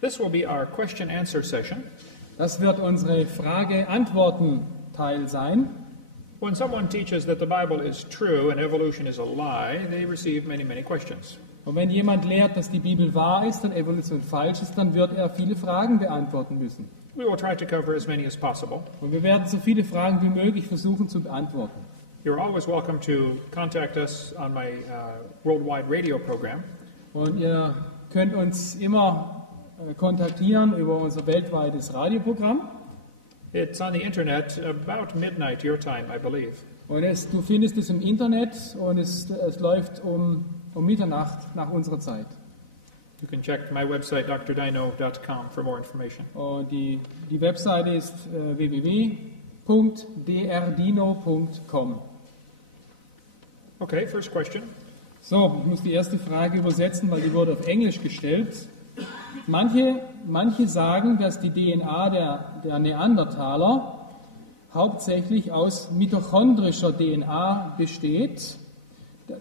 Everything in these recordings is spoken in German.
This will be our question-answer session. Das wird unsere Frage-Antworten-Teil sein. When someone teaches that the Bible is true and evolution is a lie, they receive many, many questions. Und wenn jemand lehrt, dass die Bibel wahr ist und Evolution falsch ist, dann wird er viele Fragen beantworten müssen. We will try to cover as many as possible. Und wir werden so viele Fragen wie möglich versuchen zu beantworten. You're always welcome to contact us on my worldwide radio program. Und ihr könnt uns immer kontaktieren über unser weltweites Radioprogramm. It's on the internet about midnight your time, I believe. Und du findest es im Internet und es läuft um Mitternacht nach unserer Zeit. You can check my website, drdino.com, for more information. Und die Webseite ist www.drdino.com. Okay, first question. So, ich muss die erste Frage übersetzen, weil die wurde auf Englisch gestellt. Manche sagen, dass die DNA der Neandertaler hauptsächlich aus mitochondrischer DNA besteht.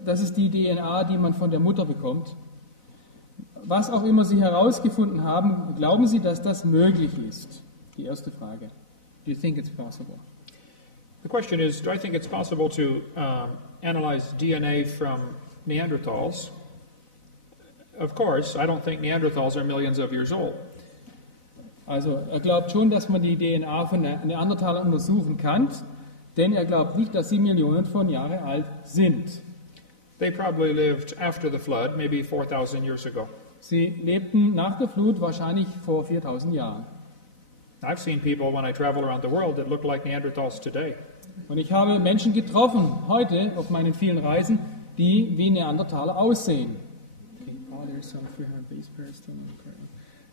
Das ist die DNA, die man von der Mutter bekommt. Was auch immer Sie herausgefunden haben, glauben Sie, dass das möglich ist? Die erste Frage. Do you think it's possible? The question is, do I think it's possible to analyze DNA from Neanderthals? Of course, I don't think Neanderthals are millions of years old. Also, er glaubt schon, dass man die DNA von Neandertalern untersuchen kann, denn er glaubt nicht, dass sie Millionen von Jahren alt sind. They probably lived after the flood, maybe 4,000 years ago. Sie lebten nach der Flut wahrscheinlich vor 4000 Jahren. I've seen people when I travel around the world that look like Neanderthals today. Und ich habe Menschen getroffen heute auf meinen vielen Reisen, die wie Neandertaler aussehen.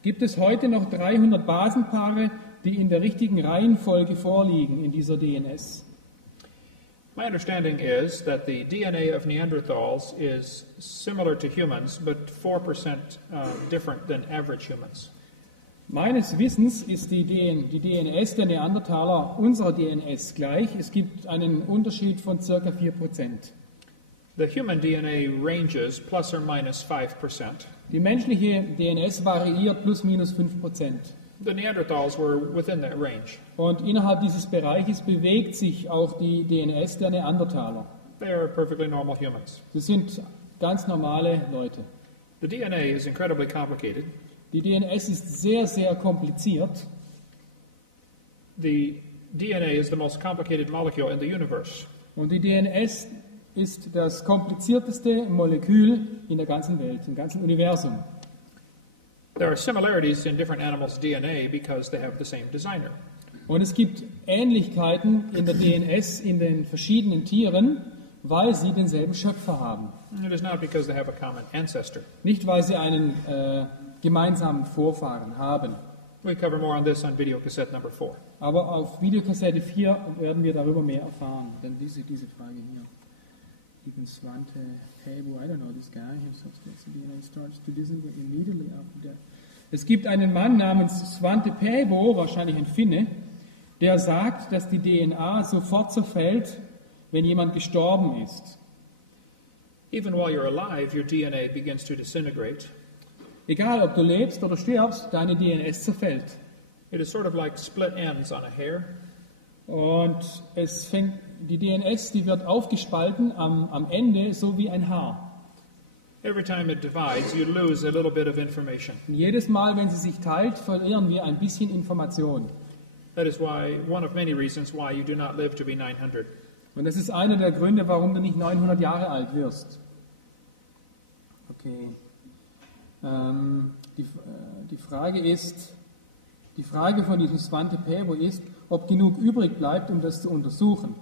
Gibt es heute noch 300 Basenpaare, die in der richtigen Reihenfolge vorliegen in dieser DNS? My understanding is that the DNA of Neanderthals is similar to humans, but 4% different than average humans. Meines Wissens ist die DNS der Neandertaler unserer DNS gleich. Es gibt einen Unterschied von ca. 4%. The human DNA ranges plus or minus 5%. Die menschliche DNS variiert plus minus 5%. The Neanderthals were within that range. Und innerhalb dieses Bereiches bewegt sich auch die DNS der Neandertaler. They are perfectly normal humans. Sie sind ganz normale Leute. The DNA is incredibly complicated. Die DNS ist sehr, sehr kompliziert. The DNA is the most complicated molecule in the universe. Und die DNS ist das komplizierteste Molekül in der ganzen Welt, im ganzen Universum. There are similarities in different animals' DNA because they have the same designer. Und es gibt Ähnlichkeiten in der DNS in den verschiedenen Tieren, weil sie denselben Schöpfer haben. It is not because they have a common ancestor. Nicht, weil sie einen gemeinsamen Vorfahren haben. We cover more on this on videocassette number 4. Aber auf Videokassette 4 werden wir darüber mehr erfahren. Dann diese Frage hier. Even Svante Pabo, I don't know this guy, his DNA starts to disintegrate immediately after death. Es gibt einen Mann namens Svante Pabo, wahrscheinlich ein Finne, der sagt, dass die DNA sofort zerfällt, wenn jemand gestorben ist. Even while you're alive, your DNA begins to disintegrate. Egal, ob du lebst oder stirbst, deine DNS zerfällt. It is sort of like split ends on a hair. Und die DNS, die wird aufgespalten am Ende, so wie ein Haar. Every time it divides, you lose a little bit of information. Und jedes Mal, wenn sie sich teilt, verlieren wir ein bisschen Information. That is one of many reasons why you do not live to be 900. Und das ist einer der Gründe, warum du nicht 900 Jahre alt wirst. Okay. Die Frage von diesem Svante Pääbo ist, ob genug übrig bleibt, um das zu untersuchen.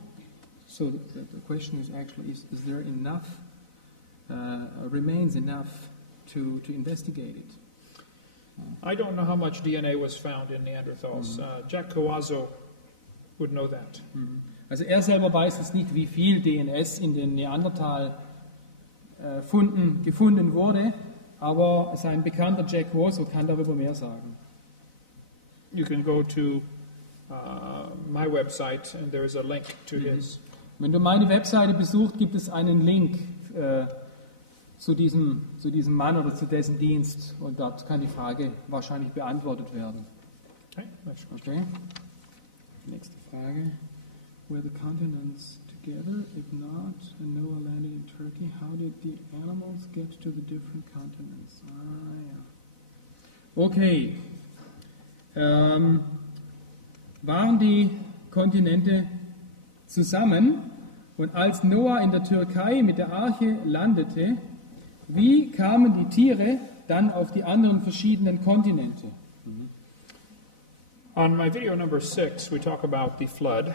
So the question is actually, is there enough, remains enough to investigate it? I don't know how much DNA was found in Neanderthals. Jack Coazzo would know that. Also er selber weiß es nicht, wie viel DNS in den Neandertal-Funden gefunden wurde, aber sein Bekannter Jack Coazzo kann darüber mehr sagen. You can go to my website and there is a link to his. Wenn du meine Webseite besuchst, gibt es einen Link zu diesem Mann oder zu dessen Dienst. Und dort kann die Frage wahrscheinlich beantwortet werden. Okay. Nächste Frage. Were the continents together? If not, and Noah landed in Turkey, how did the animals get to the different continents? Ja. Okay. Waren die Kontinente zusammen? Und als Noah in der Türkei mit der Arche landete, wie kamen die Tiere dann auf die anderen verschiedenen Kontinente? On my video number 6, we talk about the flood.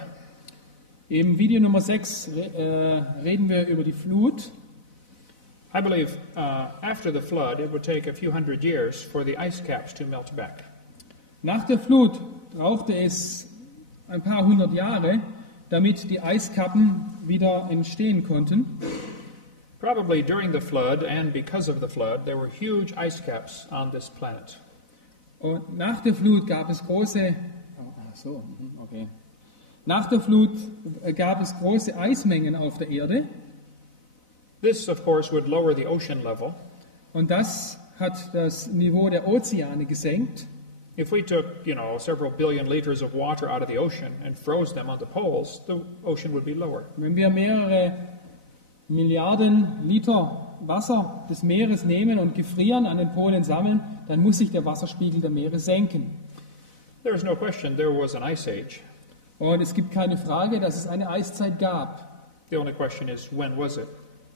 Im Video Nummer 6 reden wir über die Flut. I believe after the flood, it would take a few hundred years for the ice caps to melt back. Nach der Flut brauchte es ein paar hundert Jahre, damit die Eiskappen wieder entstehen konnten. Probably during the flood and because of the flood, there were huge ice caps on this planet. Und nach der Flut gab es große Nach der Flut gab es große Eismengen auf der Erde. This, of course, would lower the ocean level. Und das hat das Niveau der Ozeane gesenkt. If we took, several billion liters of water out of the ocean and froze them on the poles, the ocean would be lower. Wenn wir mehrere Milliarden Liter Wasser des Meeres nehmen und gefrieren, an den Polen sammeln, dann muss sich der Wasserspiegel der Meere senken. There is no question there was an ice age. Und es gibt keine Frage, dass es eine Eiszeit gab. The only question is, when was it?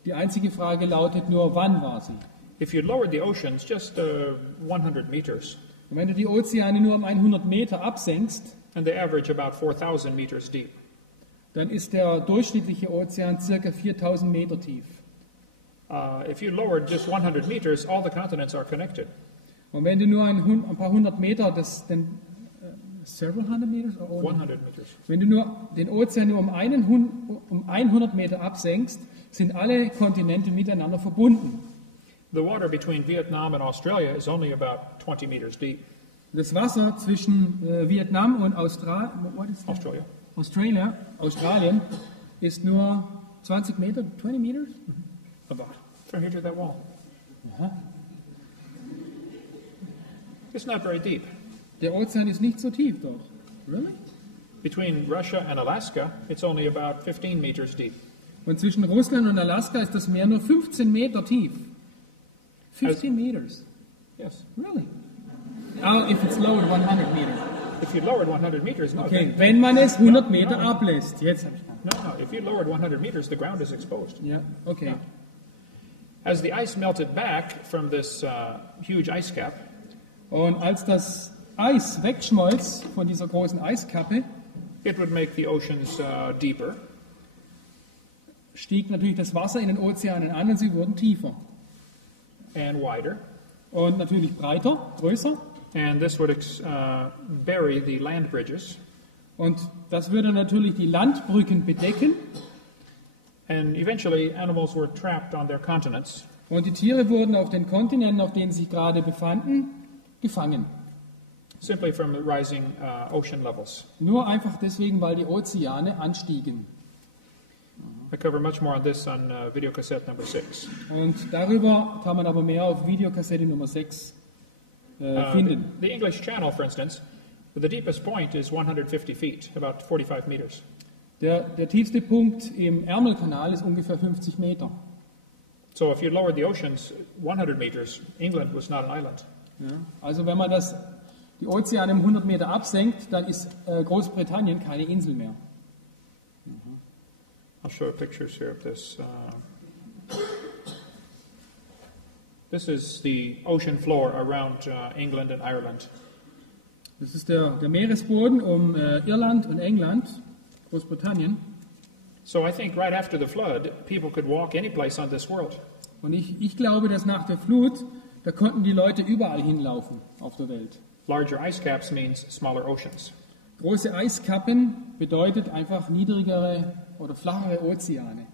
Die einzige Frage lautet nur, wann war sie? If you lowered the oceans just 100 meters, Und wenn du die Ozeane nur um 100 Meter absenkst, and they average about 4,000 meters deep, dann ist der durchschnittliche Ozean ca. 4000 Meter tief. if you lowered just 100 meters, all the continents are connected. Und wenn du nur ein paar hundert Meter, several hundred meters? 100 meters. Wenn du nur den Ozean nur um 100 Meter absenkst, sind alle Kontinente miteinander verbunden. The water between Vietnam and Australia is only about 20 meters deep. Das Wasser zwischen Vietnam und Australien ist nur 20 Meter, 20 meters? About. From here to that wall. It's not very deep. Der Ozean ist nicht so tief, doch. Really? Between Russia and Alaska, it's only about 15 meters deep. Und zwischen Russland und Alaska ist das Meer nur 15 Meter tief. 15 meters? Yes. Really? If it's lowered 100 meters. If you lowered 100 meters, no. Okay, wenn man es 100 Meter ablässt. Jetzt habe ich No. If you lowered 100 meters, the ground is exposed. Ja, okay. As the ice melted back from this huge ice cap, Und als das Eis wegschmolz von dieser großen Eiskappe, it would make the oceans deeper. Stieg natürlich das Wasser in den Ozeanen an und sie wurden tiefer. And wider. Und natürlich breiter, größer. And this would bury the land bridges. Und das würde natürlich die Landbrücken bedecken. And eventually, animals were trapped on their continents. Und die Tiere wurden auf den Kontinenten, auf denen sie sich gerade befanden, gefangen. Simply from the rising ocean levels. Nur einfach deswegen, weil die Ozeane anstiegen. I cover much more on this on videocassette number 6. Und darüber kann man aber mehr auf Videokassette Nummer 6 finden. The English Channel, for instance, the deepest point is 150 feet, about 45 meters. Der tiefste Punkt im Ärmelkanal ist ungefähr 50 Meter. So if you lowered the oceans 100 meters, England was not an island. Ja, also wenn man die Ozeane um 100 Meter absenkt, dann ist Großbritannien keine Insel mehr. I'll show you pictures here of this. This is the ocean floor around England and Ireland. Das ist der Meeresboden um Irland und England, Großbritannien. So I think right after the flood, people could walk any place on this world. Und ich glaube, dass nach der Flut, da konnten die Leute überall hinlaufen auf der Welt. Larger ice caps means smaller oceans. Große Eiskappen bedeutet einfach niedrigere oder flachere Ozeane.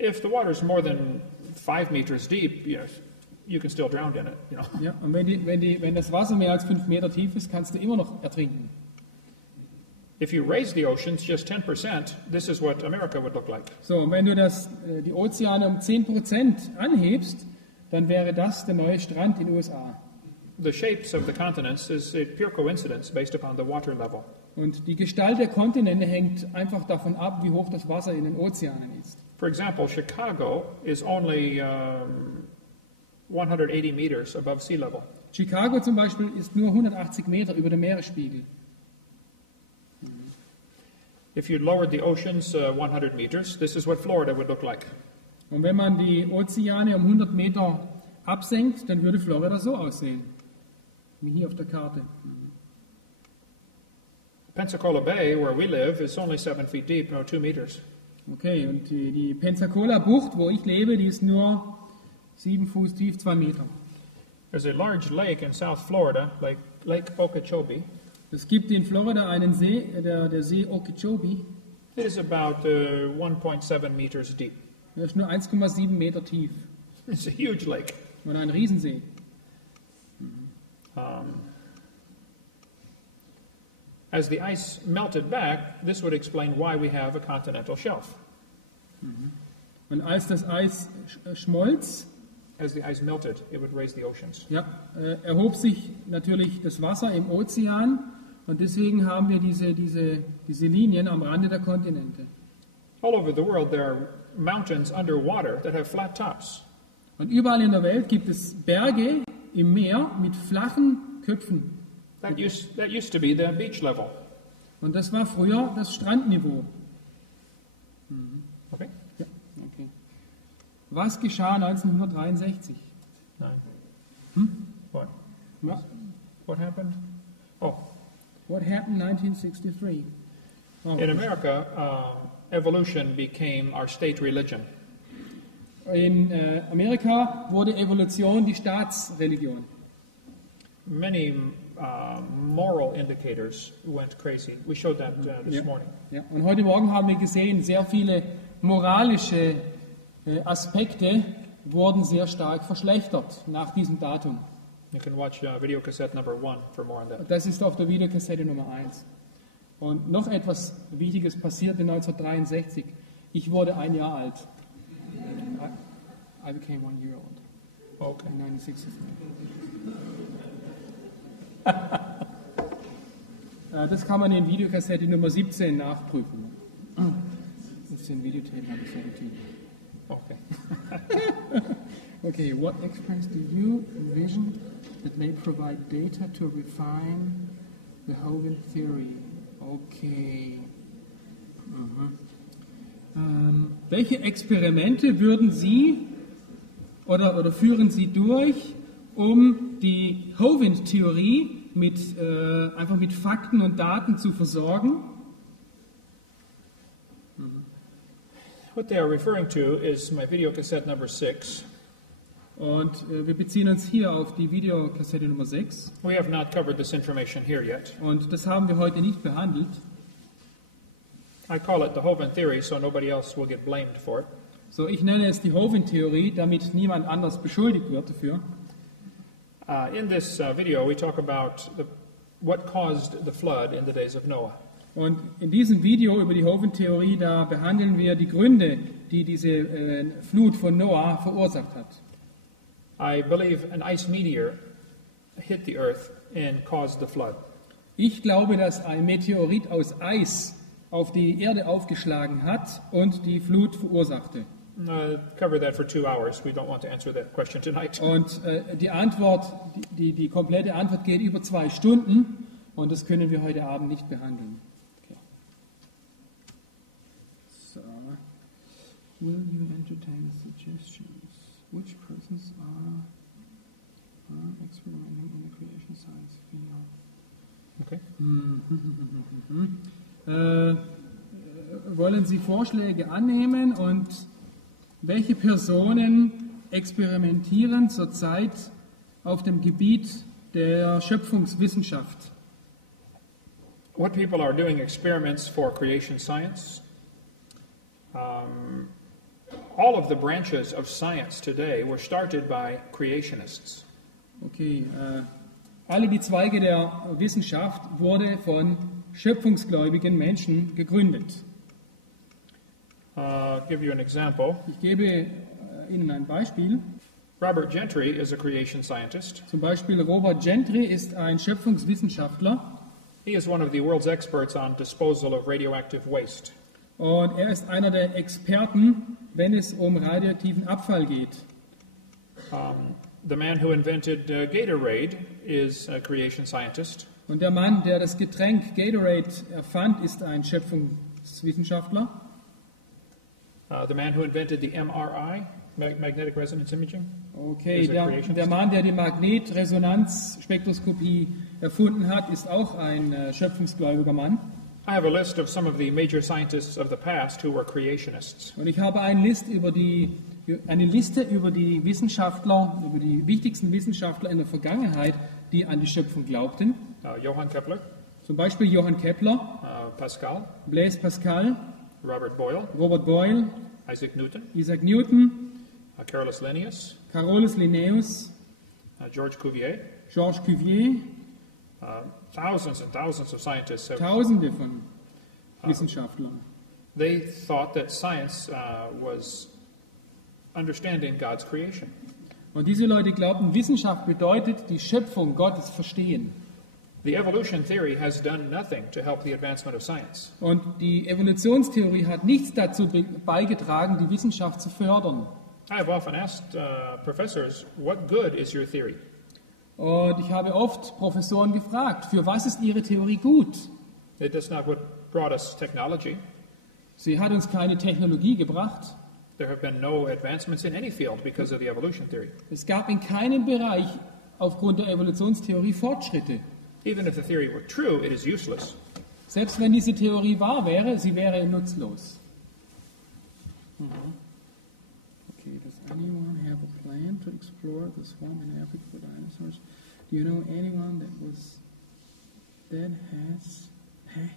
If the water is more than 5 meters deep, you can still drown in it. Ja, und wenn das Wasser mehr als 5 Meter tief ist, kannst du immer noch ertrinken. If you raise the oceans just 10%, this is what America would look like. So, und wenn du die Ozeane um 10% anhebst, dann wäre das der neue Strand in den USA. The shapes of the continents is a pure coincidence based upon the water level. Und die Gestalt der Kontinente hängt einfach davon ab, wie hoch das Wasser in den Ozeanen ist. For example, Chicago is only 180 meters above sea level. Chicago zum Beispiel ist nur 180 Meter über dem Meeresspiegel. If you lowered the oceans 100 meters, this is what Florida would look like. Und wenn man die Ozeane um 100 Meter absenkt, dann würde Florida so aussehen, wie hier auf der Karte. Pensacola Bay, where we live, is only 7 feet deep, no 2 meters. Okay, und die Pensacola-Bucht, wo ich lebe, die ist nur 7 Fuß tief, 2 Meter. There's a large lake in South Florida, Lake Okeechobee. Es gibt in Florida einen See, der See Okeechobee. It is about 1.7 meters deep. Der ist nur 1,7 Meter tief. It's a huge lake. Und ein Riesensee. As the ice melted back, this would explain why we have a continental shelf. Und als das Eis schmolz, As the ice melted, it would raise the oceans. ja, erhob sich natürlich das Wasser im Ozean und deswegen haben wir diese Linien am Rande der Kontinente. All over the world, there are mountains underwater that have flat tops. Und überall in der Welt gibt es Berge im Meer mit flachen Köpfen. That used to be the beach level. Und das war früher das Strandniveau. Okay? Ja, okay. Was geschah 1963? Nine. What? Ja. What happened? Oh, What happened 1963? Oh. in America, evolution became our state religion. In Amerika wurde Evolution die Staatsreligion. Many moral indicators went crazy. We showed that this Ja. morning. Ja. Und heute Morgen haben wir gesehen, sehr viele moralische Aspekte wurden sehr stark verschlechtert nach diesem Datum. You can watch videocassette number 1 for more on that. Das ist auf der Videokassette Nummer 1. Und noch etwas Wichtiges passierte 1963. Ich wurde 1 Jahr alt. I became 1 year old Okay. in 1963. Das kann man in Videokassette Nummer 17 nachprüfen. 17 Videotape number 17. Okay. Okay, what experiments do you envision that may provide data to refine the Hovind theory? Okay. Welche Experimente würden Sie oder führen Sie durch, um die Hovind-Theorie einfach mit Fakten und Daten zu versorgen? What they are referring to is my videocassette number 6. Und wir beziehen uns hier auf die Videokassette Nummer 6. We have not covered this information here yet. Und das haben wir heute nicht behandelt. I call it the Hovind theory so nobody else will get blamed for it. So, ich nenne es die Hovind-Theorie, damit niemand anders beschuldigt wird dafür. In this video, we talk about what caused the flood in the days of Noah. Und in diesem Video über die Hovind-Theorie, da behandeln wir die Gründe, die diese Flut von Noah verursacht hat. I believe an ice meteor hit the earth and caused the flood. Ich glaube, dass ein Meteorit aus Eis auf die Erde aufgeschlagen hat und die Flut verursachte. Cover that for 2 hours. We don't want to answer that question tonight. Und die Antwort, die komplette Antwort geht über 2 Stunden und das können wir heute Abend nicht behandeln. Okay. So. Will you entertain suggestions? Which persons are experimenting in the creation science field? Okay. Wollen Sie Vorschläge annehmen und welche Personen experimentieren zurzeit auf dem Gebiet der Schöpfungswissenschaft? What people are doing experiments for creation science? All of the branches of science today were started by creationists. Okay, alle die Zweige der Wissenschaft wurden von schöpfungsgläubigen Menschen gegründet. Give you an example. Ich gebe Ihnen ein Beispiel. Robert Gentry is a creation scientist. Zum Beispiel Robert Gentry ist ein Schöpfungswissenschaftler He is one of the world's experts on disposal of radioactive waste. und er ist einer der Experten, wenn es um radioaktiven Abfall geht. The man who invented Gatorade is a creation scientist. Und der Mann, der das Getränk Gatorade erfand, ist ein Schöpfungswissenschaftler. The man who invented the MRI, magnetic resonance imaging. Okay, der Mann, der die Magnetresonanzspektroskopie erfunden hat, ist auch ein schöpfungsgläubiger Mann. I have a list of some of the major scientists of the past who were creationists. Und ich habe eine Liste über die Wissenschaftler, über die wichtigsten Wissenschaftler in der Vergangenheit, die an die Schöpfung glaubten. Johann Kepler, Zum Beispiel Johann Kepler, Pascal, Blaise Pascal, Robert Boyle, Robert Boyle, Isaac Newton, Isaac Newton, Carolus Linnaeus, Carolus Linnaeus, Georges Cuvier. Georges Cuvier, Thousands and thousands of scientists have. Tausende von Wissenschaftlern. They thought that science was understanding God's creation. Und diese Leute glaubten, Wissenschaft bedeutet die Schöpfung Gottes verstehen. The evolution theory has done nothing to help the advancement of science. Und die Evolutionstheorie hat nichts dazu beigetragen, die Wissenschaft zu fördern. I have often asked professors, what good is your theory? Und ich habe oft Professoren gefragt, für was ist ihre Theorie gut? It does not what brought us technology. Sie hat uns keine Technologie gebracht. There have been no advancements in any field because of the evolution theory. Es gab in keinem Bereich aufgrund der Evolutionstheorie Fortschritte. Even if the theory were true, it is useless. Selbst wenn diese Theorie wahr wäre, sie wäre nutzlos. Okay, does anyone have a plan to explore the swamp in Africa for dinosaurs? Do you know anyone that has... Hä?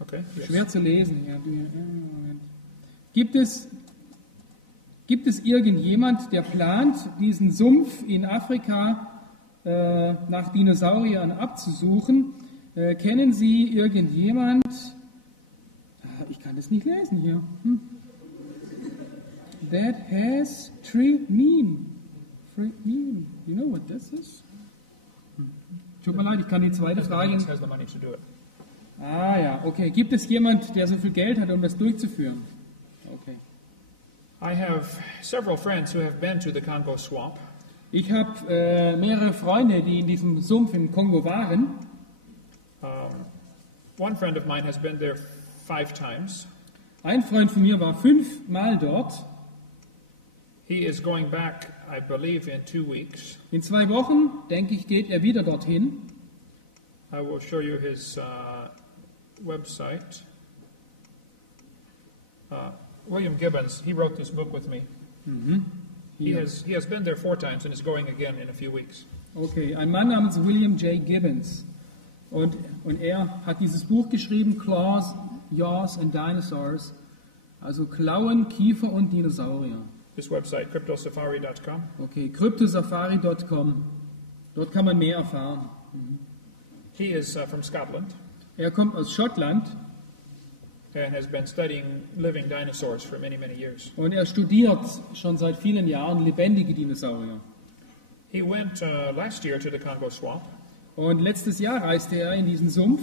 Okay. Yes. Schwer zu lesen. Ja, Gibt es irgendjemand, der plant, diesen Sumpf in Afrika nach Dinosauriern abzusuchen? Kennen Sie irgendjemand? Ich kann das nicht lesen hier. That has tree mean. You know what this is? Tut mir leid, ich kann die zweite Frage. Has the money to do it. Ah ja, okay. Gibt es jemand, der so viel Geld hat, um das durchzuführen? Okay. I have several friends who have been to the Congo swamp. Ich habe mehrere Freunde, die in diesem Sumpf im Kongo waren. One friend of mine has been there 5 times. Ein Freund von mir war 5 Mal dort. He is going back, I believe, in 2 weeks. In 2 Wochen, denke ich, geht er wieder dorthin. I will show you his website. William Gibbons, he wrote this book with me. He has been there 4 times and is going again in a few weeks. Okay, ein Mann namens William J. Gibbons. Und er hat dieses Buch geschrieben, Claws, Jaws and Dinosaurs. Also Klauen, Kiefer und Dinosaurier. His website, cryptosafari.com. Okay, cryptosafari.com. Dort kann man mehr erfahren. He is from Scotland Er kommt aus Schottland and has been studying living dinosaurs for many, many years. und er studiert schon seit vielen Jahren lebendige Dinosaurier. He went last year to the Congo swamp. Und letztes Jahr reiste er in diesen Sumpf.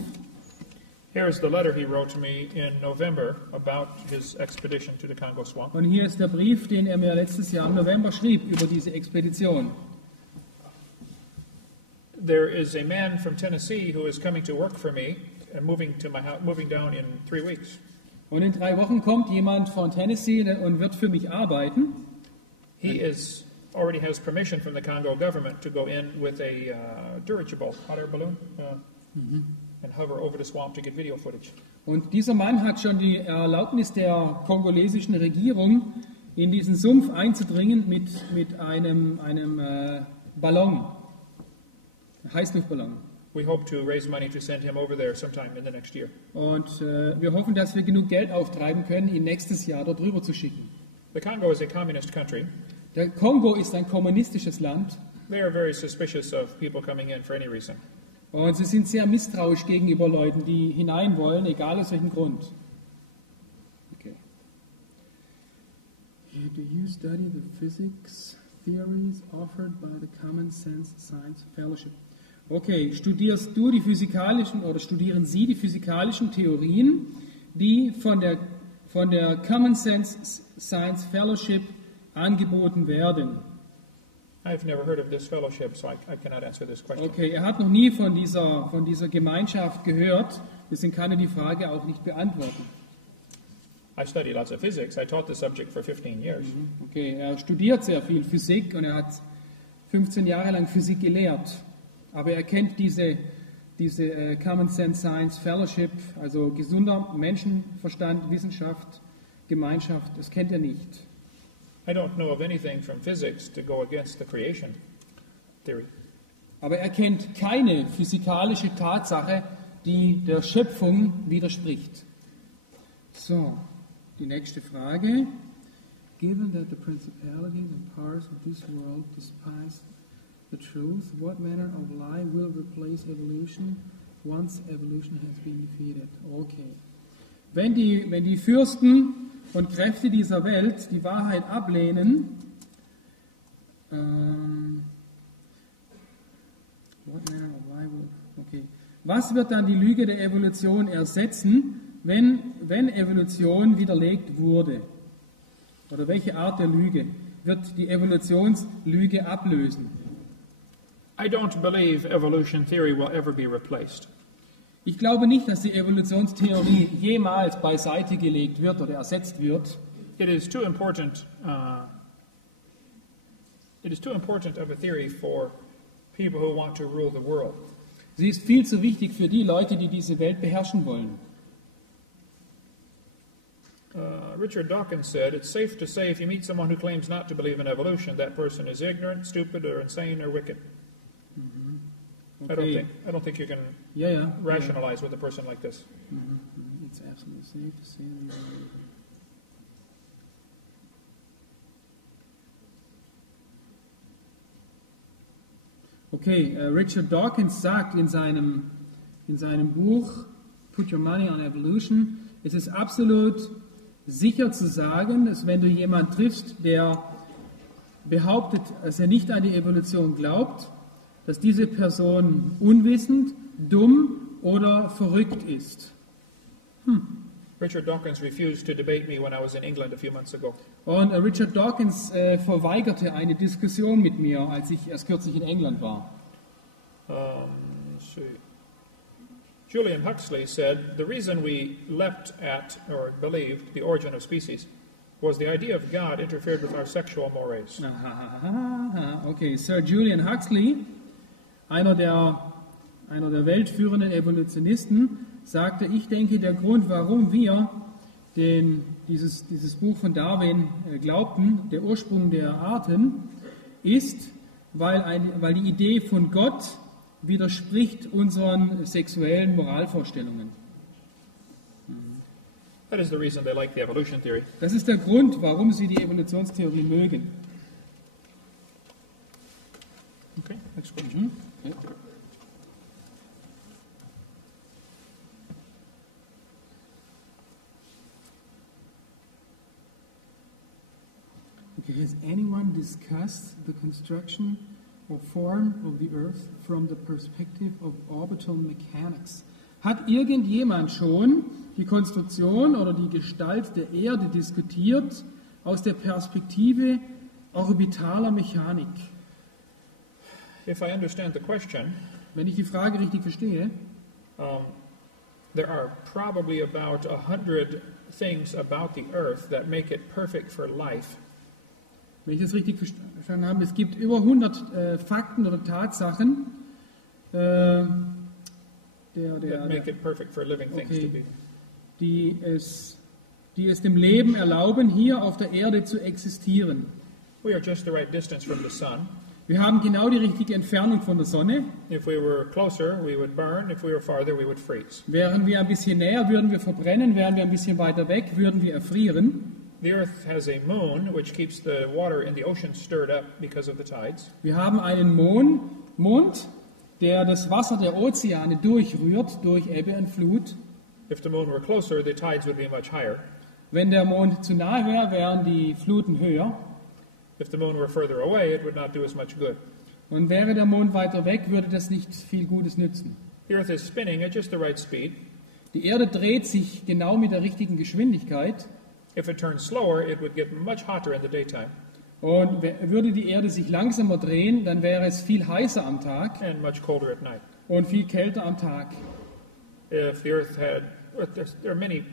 Here is the letter he wrote to me in November about his expedition to the Congo swamp. Und hier ist der Brief, den er mir letztes Jahr im November schrieb über diese Expedition. There is a man from Tennessee who is coming to work for me and moving down in 3 weeks. Und in 3 Wochen kommt jemand von Tennessee und wird für mich arbeiten. He already has permission from the Congo government to go in with a dirigible hot air balloon and hover over the swamp to get video footage. Und dieser Mann hat schon die Erlaubnis der kongolesischen Regierung, in diesen Sumpf einzudringen mit einem Ballon, Heißluftballon. We hope to raise money to send him over there sometime in the next year. Und wir hoffen, dass wir genug Geld auftreiben können, ihn nächstes Jahr dort rüber zu schicken. The Congo is a communist country. Der Kongo ist ein kommunistisches Land. They are very suspicious of people coming in for any reason. Und sie sind sehr misstrauisch gegenüber Leuten, die hinein wollen, egal aus welchem Grund. Okay. Do you study the physics theories offered by the Common Sense Science Fellowship? Okay, studierst du die physikalischen oder studieren Sie die physikalischen Theorien, die von der Common Sense Science Fellowship angeboten werden? I've never heard of this fellowship, so I cannot answer this question. Okay, hat noch nie von dieser Gemeinschaft gehört, deswegen kann er die Frage auch nicht beantworten. I study lots of physics. I taught the subject for 15 years. Okay, er studiert sehr viel Physik und er hat 15 Jahre lang Physik gelehrt. Aber er kennt diese Common Sense Science Fellowship, also gesunder Menschenverstand, Wissenschaft, Gemeinschaft, das kennt er nicht. I don't know of anything from physics to go against the creation theory. Aber er kennt keine physikalische Tatsache, die der Schöpfung widerspricht. So, die nächste Frage. Given that the principalities and powers of this world despise the truth, what manner of lie will replace evolution once evolution has been defeated? Okay. Wenn die Fürsten und Kräfte dieser Welt die Wahrheit ablehnen, was wird dann die Lüge der Evolution ersetzen, wenn Evolution widerlegt wurde? Oder welche Art der Lüge wird die Evolutionslüge ablösen? I don't believe evolution theory will ever be replaced. Ich glaube nicht, dass die Evolutionstheorie jemals beiseite gelegt wird oder ersetzt wird. It is too important of a theory for people who want to rule the world. Sie ist viel zu wichtig für die Leute, die diese Welt beherrschen wollen. Richard Dawkins said, it's safe to say if you meet someone who claims not to believe in evolution, that person is ignorant, stupid, or insane, or wicked. Okay. I don't think you can rationalize with a person like this. It's absolutely safe to say. Okay, Richard Dawkins sagt in seinem Buch Put Your Money on Evolution, es ist absolut sicher zu sagen, dass wenn du jemanden triffst, der behauptet, dass er nicht an die Evolution glaubt, dass diese Person unwissend, dumm oder verrückt ist. Richard Dawkins refused to debate me when I was in England a few months ago. Und Richard Dawkins verweigerte eine Diskussion mit mir, als ich erst kürzlich in England war. Let's see. Julian Huxley said, the reason we leapt at or believed the origin of species was the idea of God interfered with our sexual mores. Okay, Sir Julian Huxley, einer der weltführenden Evolutionisten, sagte, ich denke, der Grund, warum wir dieses Buch von Darwin glaubten, der Ursprung der Arten, ist, weil die Idee von Gott widerspricht unseren sexuellen Moralvorstellungen. That is the reason they like the evolution theory. Das ist der Grund, warum sie die Evolutionstheorie mögen. Okay, next question. Okay. Okay, has anyone discussed the construction or form of the Earth from the perspective of orbital mechanics? Hat irgendjemand schon die Konstruktion oder die Gestalt der Erde diskutiert aus der Perspektive orbitaler Mechanik? If I understand the question, Wenn ich die Frage richtig verstehe, there are probably about 100 things about the Earth that make it perfect for life. wenn ich das richtig verstanden habe, es gibt über 100 Fakten oder Tatsachen, That make it perfect for living things to be. die es dem Leben erlauben, hier auf der Erde zu existieren. We are just the right distance from the sun. Wir haben genau die richtige Entfernung von der Sonne. If we were closer, we would burn. If we were farther, we would freeze. Wären wir ein bisschen näher, würden wir verbrennen. Wären wir ein bisschen weiter weg, würden wir erfrieren. The Earth has a moon which keeps the water in the ocean stirred up because of the tides. Wir haben einen Mond, der das Wasser der Ozeane durchrührt durch Ebbe und Flut. If the moon were closer, the tides would be much higher. Wenn der Mond zu nahe wäre, wären die Fluten höher. If the moon were further away, it would not do as much good. Und wäre der Mond weiter weg, würde das nicht viel Gutes nützen. The Earth is spinning at just the right speed. Die Erde dreht sich genau mit der richtigen Geschwindigkeit. If it turned slower, it would get much hotter in the daytime Und würde die Erde sich langsamer drehen, dann wäre es viel heißer am Tag and much colder at night. und viel kälter am Tag. If the Earth had, there are many,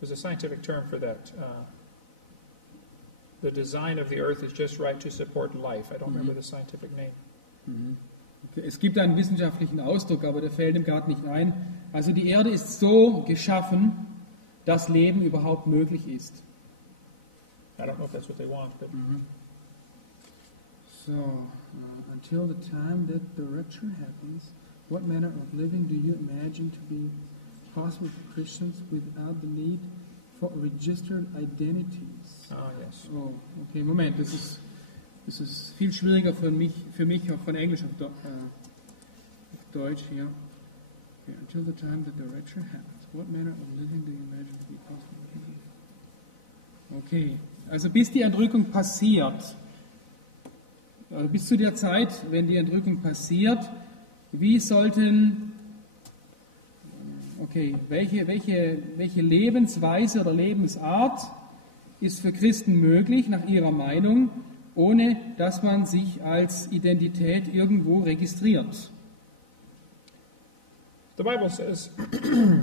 there's a scientific term for that. The design of the Earth is just right to support life. I don't remember the scientific name. Es gibt einen wissenschaftlichen Ausdruck, aber der fällt ihm gerade nicht ein. Also die Erde ist so geschaffen, dass Leben überhaupt möglich ist. I don't know if that's what they want, but So, until the time that the rapture happens, what manner of living do you imagine to be possible for Christians without the need for registered identities? yes. Oh, okay, Moment, das ist viel schwieriger für mich auch von Englisch auf Deutsch hier. Okay, until the time that the rapture happens, what manner of living do you imagine to be possible? Okay, also bis die Entrückung passiert, also bis zu der Zeit, wenn die Entrückung passiert, welche Lebensweise oder Lebensart ist für Christen möglich, nach ihrer Meinung, ohne dass man sich als Identität irgendwo registriert? The Bible says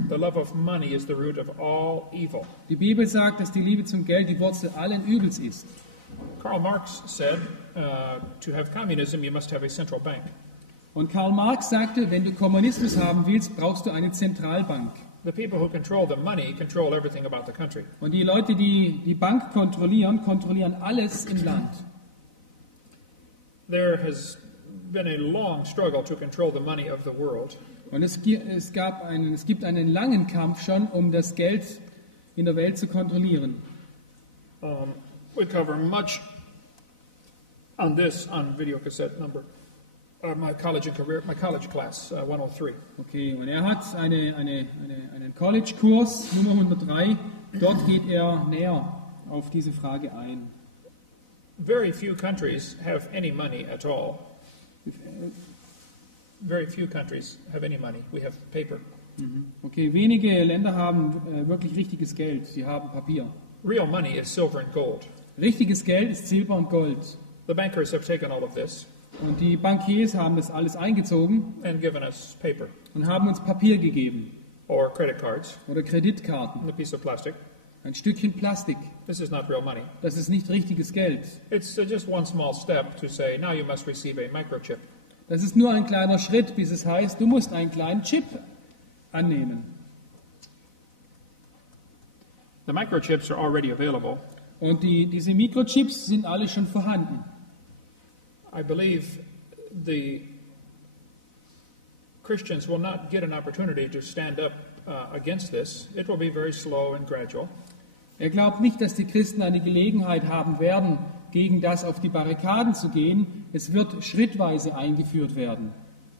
the love of money is the root of all evil. Die Bibel sagt, dass die Liebe zum Geld die Wurzel allen Übels ist. Karl Marx said, to have communism, you must have a central bank. Und Karl Marx sagte, wenn du Kommunismus haben willst, brauchst du eine Zentralbank. The people who control the money control everything about the country. Und die Leute, die die Bank kontrollieren, kontrollieren alles im Land. There has been a long struggle to control the money of the world. Und es gibt einen langen Kampf schon, um das Geld in der Welt zu kontrollieren. We cover much on this on videocassette number. My college class, 103. Okay, und er hat einen College-Kurs, Nummer 103. Dort geht er näher auf diese Frage ein. Very few countries have any money at all. Very few countries have any money. We have paper. Okay, wenige Länder haben wirklich richtiges Geld. Sie haben Papier. Real money is silver and gold. Richtiges Geld ist Silber und Gold. The bankers have taken all of this Und die Bankiers haben das alles eingezogen and given us paper und haben uns Papier gegeben. or credit cards Oder Kreditkarten. and a piece of plastic. Ein Stückchen Plastik. This is not real money. Das ist nicht richtiges Geld. It's just one small step to say, now you must receive a microchip. Das ist nur ein kleiner Schritt, bis es heißt, du musst einen kleinen Chip annehmen. The microchips are already available. Und diese Mikrochips sind alle schon vorhanden. I believe the Christians will not get an opportunity to stand up against this. It will be very slow and gradual. Er glaubt nicht, dass die Christen eine Gelegenheit haben werden, gegen das auf die Barrikaden zu gehen. Es wird schrittweise eingeführt werden.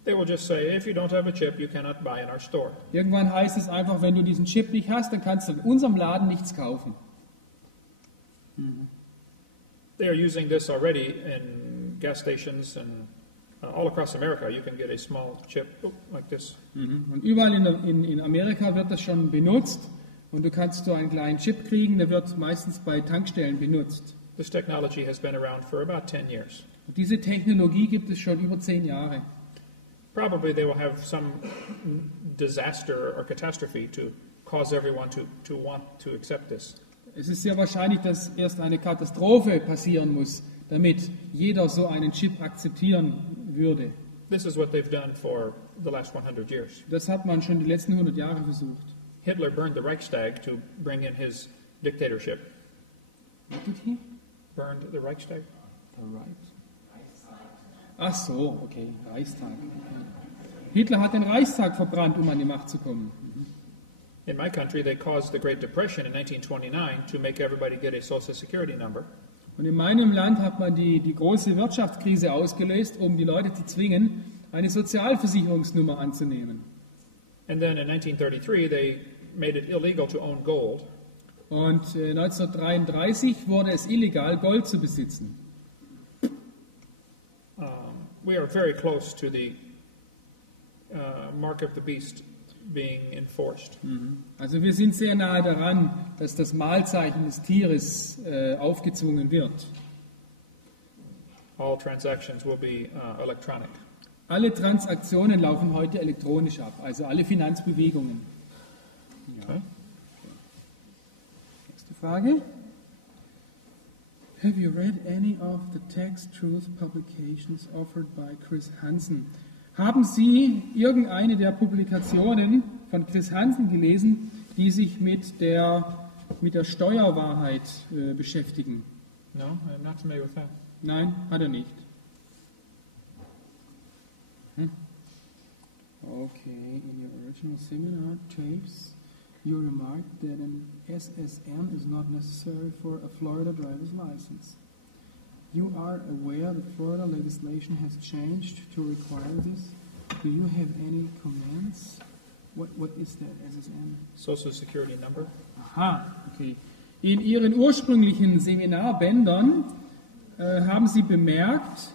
They will just say, if you don't have a chip, you cannot buy in our store. Irgendwann heißt es einfach, wenn du diesen Chip nicht hast, dann kannst du in unserem Laden nichts kaufen. They are using this already in gas stations and all across America. You can get a small chip like this. Und überall in Amerika wird das schon benutzt. Und du kannst so einen kleinen Chip kriegen, der wird meistens bei Tankstellen benutzt. This technology has been around for about 10 years. Und diese Technologie gibt es schon über 10 Jahre. Probably they will have some disaster or catastrophe to cause everyone to want to accept this. Es ist sehr wahrscheinlich, dass erst eine Katastrophe passieren muss, damit jeder so einen Chip akzeptieren würde. This is what they've done for the last 100 years. Das hat man schon die letzten 100 Jahre versucht. Hitler burned the Reichstag to bring in his dictatorship. What did he? Burned the Reichstag? Ach so, okay, Reichstag. Hitler hat den Reichstag verbrannt, um an die Macht zu kommen. In my country, they caused the Great Depression in 1929 to make everybody get a Social Security number. Und in meinem Land hat man die große Wirtschaftskrise ausgelöst, um die Leute zu zwingen, eine Sozialversicherungsnummer anzunehmen. And then in 1933, they made it illegal to own gold. Und 1933 wurde es illegal, Gold zu besitzen. We are very close to the mark of the beast being enforced. Also wir sind sehr nahe daran, dass das Mahlzeichen des Tieres aufgezwungen wird. All transactions will be electronic. Alle Transaktionen laufen heute elektronisch ab, also alle Finanzbewegungen. Ja. Okay. Nächste Frage. Have you read any of the Text Truth publications offered by Chris Hansen? Haben Sie irgendeine der Publikationen von Chris Hansen gelesen, die sich mit der Steuerwahrheit beschäftigen? No, I'm not familiar with that. Nein, hat er nicht. Okay, in your original seminar tapes, you remarked that an SSN is not necessary for a Florida driver's license. You are aware that Florida legislation has changed to require this. Do you have any comments? What is that SSN? Social Security number. Aha, okay. In Ihren ursprünglichen Seminarbändern haben Sie bemerkt,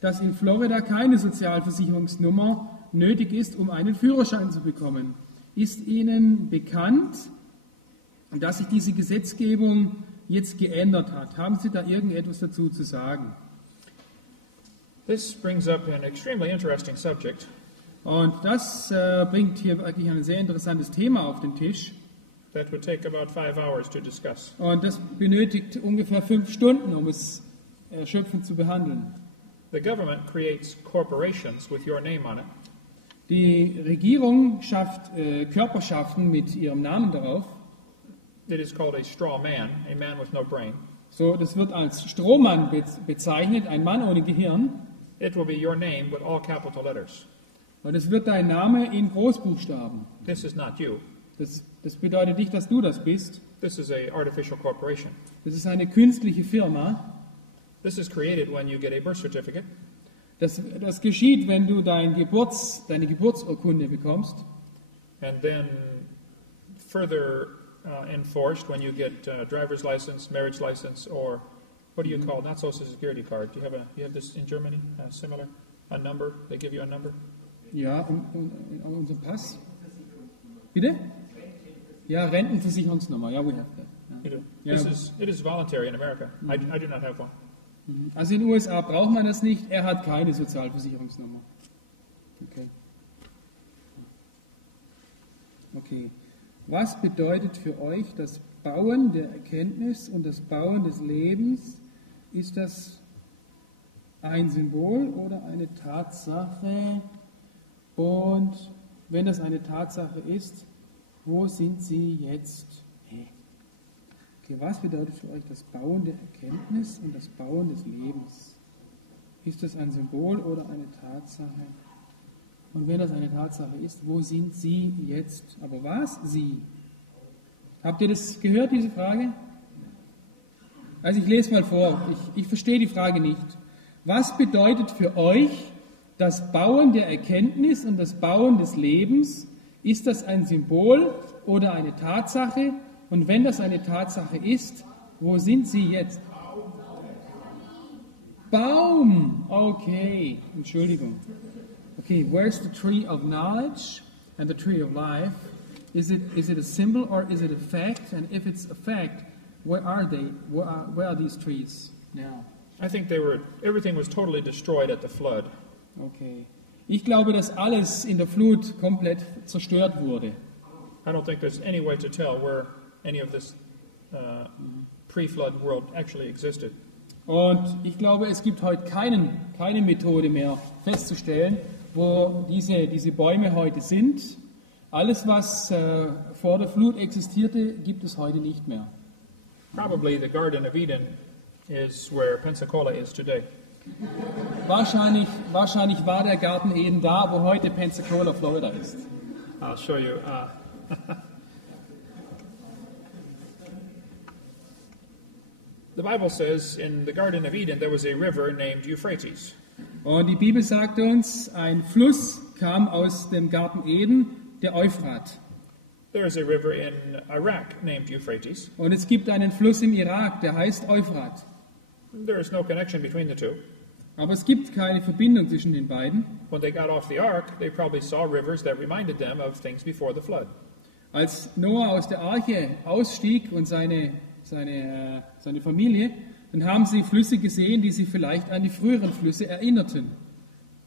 dass in Florida keine Sozialversicherungsnummer nötig ist, um einen Führerschein zu bekommen. Ist Ihnen bekannt, dass sich diese Gesetzgebung jetzt geändert hat? Haben Sie da irgendetwas dazu zu sagen? This brings up an extremely interesting subject. Und das bringt hier wirklich ein sehr interessantes Thema auf den Tisch. That would take about 5 hours to discuss. Und das benötigt ungefähr 5 Stunden, um es erschöpfend zu behandeln. The government creates corporations with your name on it. Die Regierung schafft Körperschaften mit ihrem Namen darauf. It is called a straw man, a man with no brain. So, das wird als Strohmann bezeichnet, ein Mann ohne Gehirn. It will be your name with all capital letters. Und es wird dein Name in Großbuchstaben. This is not you. Das bedeutet nicht, dass du das bist. This is a artificial corporation. Das ist eine künstliche Firma. This is created when you get a birth certificate. Das geschieht, wenn du deine Geburtsurkunde bekommst. And then further enforced when you get driver's license, marriage license, or what do you call, not social security card. Do you have this in Germany, similar? A number? They give you a number? Ja, und unser Pass. Bitte? Ja, Rentenversicherungsnummer. Ja, we have that. You do. Ja. It is voluntary in America. I do not have one. Also in den USA braucht man das nicht. Er hat keine Sozialversicherungsnummer. Okay. Was bedeutet für euch das Bauen der Erkenntnis und das Bauen des Lebens? Ist das ein Symbol oder eine Tatsache? Und wenn das eine Tatsache ist, wo sind sie jetzt? Okay, was bedeutet für euch das Bauen der Erkenntnis und das Bauen des Lebens? Ist das ein Symbol oder eine Tatsache? Und wenn das eine Tatsache ist, wo sind sie jetzt? Aber was sie? Habt ihr das gehört, diese Frage? Also ich lese mal vor, ich verstehe die Frage nicht. Was bedeutet für euch das Bauen der Erkenntnis und das Bauen des Lebens? Ist das ein Symbol oder eine Tatsache? Und wenn das eine Tatsache ist, wo sind sie jetzt? Baum! Okay, Entschuldigung. Okay, where's the tree of knowledge and the tree of life? Is it a symbol or is it a fact? And if it's a fact, where are they? Where are these trees now? I think everything was totally destroyed at the flood. Okay. Ich glaube, dass alles in der Flut komplett zerstört wurde. I don't think there's any way to tell where any of this pre-flood world actually existed. Und ich glaube, es gibt heute keine Methode mehr festzustellen, wo diese Bäume heute sind. Alles, was vor der Flut existierte, gibt es heute nicht mehr. Probably the Garden of Eden is where Pensacola is today. Wahrscheinlich war der Garten Eden da, wo heute Pensacola, Florida ist. I'll show you. The Bible says in the Garden of Eden there was a river named Euphrates. Und die Bibel sagt uns, ein Fluss kam aus dem Garten Eden, der Euphrat. There is a river in Iraq named Euphrates. Und es gibt einen Fluss im Irak, der heißt Euphrat. There is no connection between the two. Aber es gibt keine Verbindung zwischen den beiden. When they got off the ark, they probably saw rivers that reminded them of things before the flood. Als Noah aus der Arche ausstieg und seine Familie, dann haben sie Flüsse gesehen, die sie vielleicht an die früheren Flüsse erinnerten.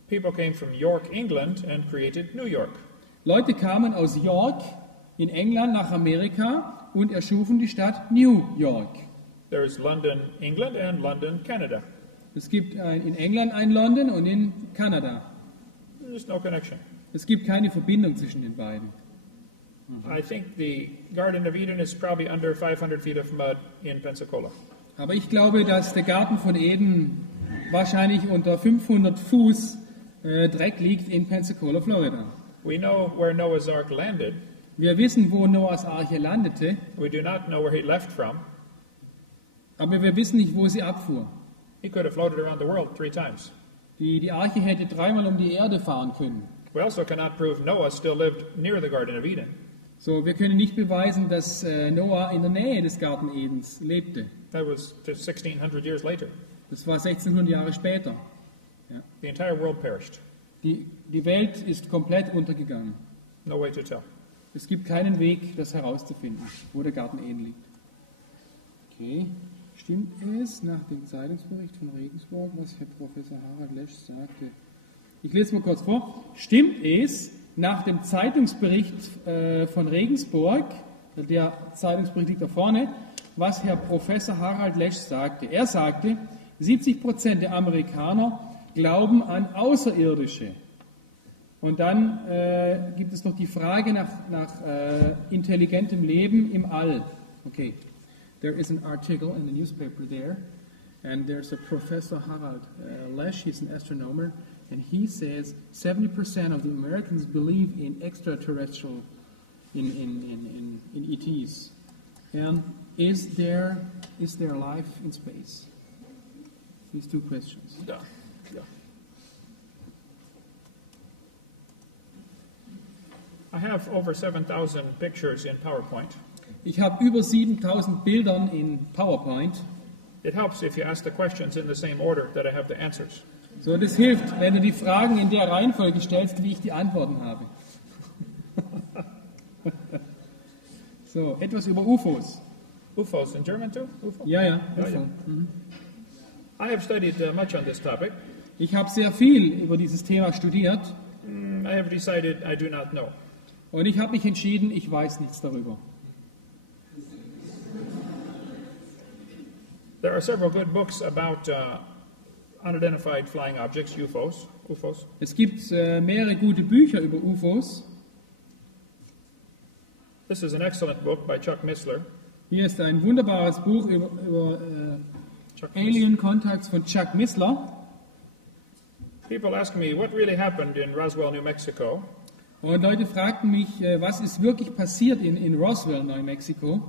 People came from York, England, and created New York. Leute kamen aus York in England nach Amerika und erschufen die Stadt New York. There is London, England, and London, Canada. Es gibt in England ein London und in Kanada. There's no connection. Es gibt keine Verbindung zwischen den beiden. I think the Garden of Eden is probably under 500 feet of mud in Pensacola. Aber ich glaube, dass der Garten von Eden wahrscheinlich unter 500 Fuß Dreck liegt in Pensacola, Florida. We know where Noah's Ark landed. Wir wissen, wo Noahs Arche landete, We do not know where he left from. aber wir wissen nicht, wo sie abfuhr. He could have floated around the world 3 times. Die Arche hätte 3-mal um die Erde fahren können. We also cannot prove Noah still lived near the Garden of Eden. So, wir können nicht beweisen, dass Noah in der Nähe des Garten Edens lebte. That was just 1600 years later. Das war 1600 Jahre später. The entire world perished. Die Welt ist komplett untergegangen. No way to tell. Es gibt keinen Weg, das herauszufinden, wo der Garten Eden liegt. Okay. Stimmt es nach dem Zeitungsbericht von Regensburg, was Herr Professor Harald Lesch sagte? Ich lese mal kurz vor. Stimmt es nach dem Zeitungsbericht von Regensburg, der Zeitungsbericht liegt da vorne, was Herr Professor Harald Lesch sagte? Er sagte, 70% der Amerikaner glauben an Außerirdische. Und dann gibt es noch die Frage nach intelligentem Leben im All. Okay. There is an article in the newspaper there, and there's a Professor Harald Lesch, he's an astronomer, and he says 70% of the Americans believe in extraterrestrial, in ETs. And is there life in space? These 2 questions. Yeah. I have over 7,000 pictures in PowerPoint. Ich habe über 7000 Bildern in PowerPoint. It helps if you ask the questions in the same order that I have the answers. So, das hilft, wenn du die Fragen in der Reihenfolge stellst, wie ich die Antworten habe. So, etwas über UFOs. UFOs in German too? UFO? Ja, Ja, UFO. ja. I have studied much on this topic. Ich habe sehr viel über dieses Thema studiert I have decided I do not know. und ich habe mich entschieden, ich weiß nichts darüber. There are several good books about unidentified flying objects, UFOs. Es gibt mehrere gute Bücher über UFOs. This is an excellent book by Chuck Missler. Hier ist ein wunderbares Buch über Alien Contacts von Chuck Missler. People ask me what really happened in Roswell, New Mexico. Und Leute fragten mich, was ist wirklich passiert in Roswell, New Mexico?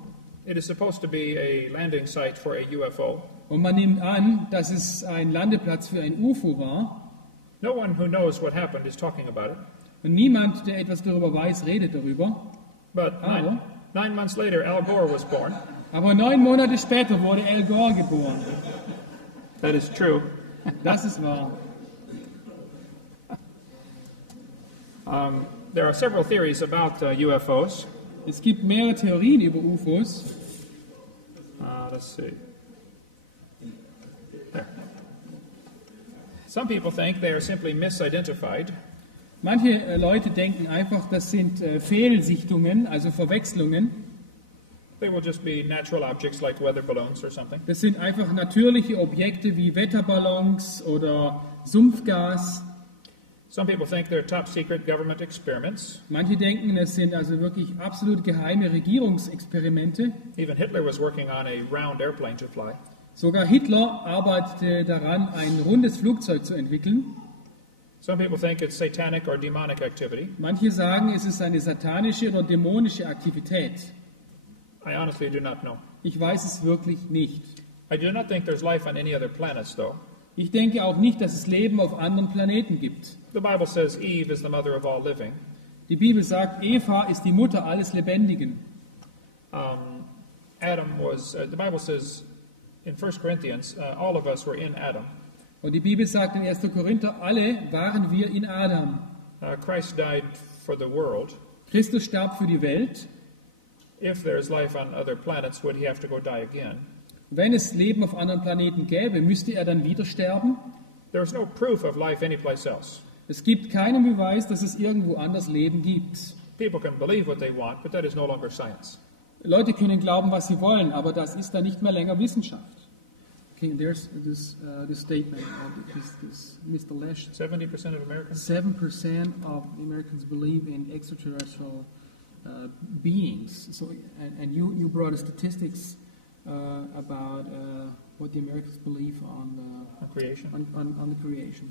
It is supposed to be a landing site for a UFO. Und man nimmt an, dass es ein Landeplatz für ein UFO war. No one who knows what happened is talking about it. Und niemand, der etwas darüber weiß, redet darüber. But nine months later, Al Gore was born. Aber 9 Monate später wurde Al Gore geboren. That is true. Das ist wahr. There are several theories about UFOs. Es gibt mehrere Theorien über UFOs. Let's see. There. Some people think they are simply misidentified. Manche Leute denken einfach, das sind Fehlsichtungen, also Verwechslungen. They will just be natural objects like weather balloons or something. Das sind einfach natürliche Objekte wie Wetterballons oder Sumpfgas. Some people think they're top secret government experiments. Manche denken, es sind also wirklich absolut geheime Regierungsexperimente. Even Hitler was working on a round airplane to fly. Sogar Hitler arbeitete daran, ein rundes Flugzeug zu entwickeln. Some people think it's satanic or demonic activity. Manche sagen, es ist eine satanische oder dämonische Aktivität. I honestly do not know. Ich weiß es wirklich nicht. I do not think there's life on any other planets, though. Ich denke auch nicht, dass es Leben auf anderen Planeten gibt. The Bible says Eve is the mother of all living. Die Bibel sagt, Eva ist die Mutter alles Lebendigen. Adam was, the Bible says in 1 Corinthians, all of us were in Adam. Und die Bibel sagt in 1. Korinther, alle waren wir in Adam. Christ died for the world. Christus starb für die Welt. If there's life on other planets, would he have to go die again? Wenn es Leben auf anderen Planeten gäbe, müsste er dann wieder sterben? There's no proof of life anyplace else. Es gibt keinen Beweis, dass es irgendwo anders Leben gibt. People can believe what they want, but that is no longer science. Leute können glauben, was sie wollen, aber das ist dann nicht mehr länger Wissenschaft. Okay, there's this statement of this Mr. Lesh. 70% of Americans? 7% of Americans believe in extraterrestrial beings. So, and you brought statistics about what the Americans believe on Creation? On the creation.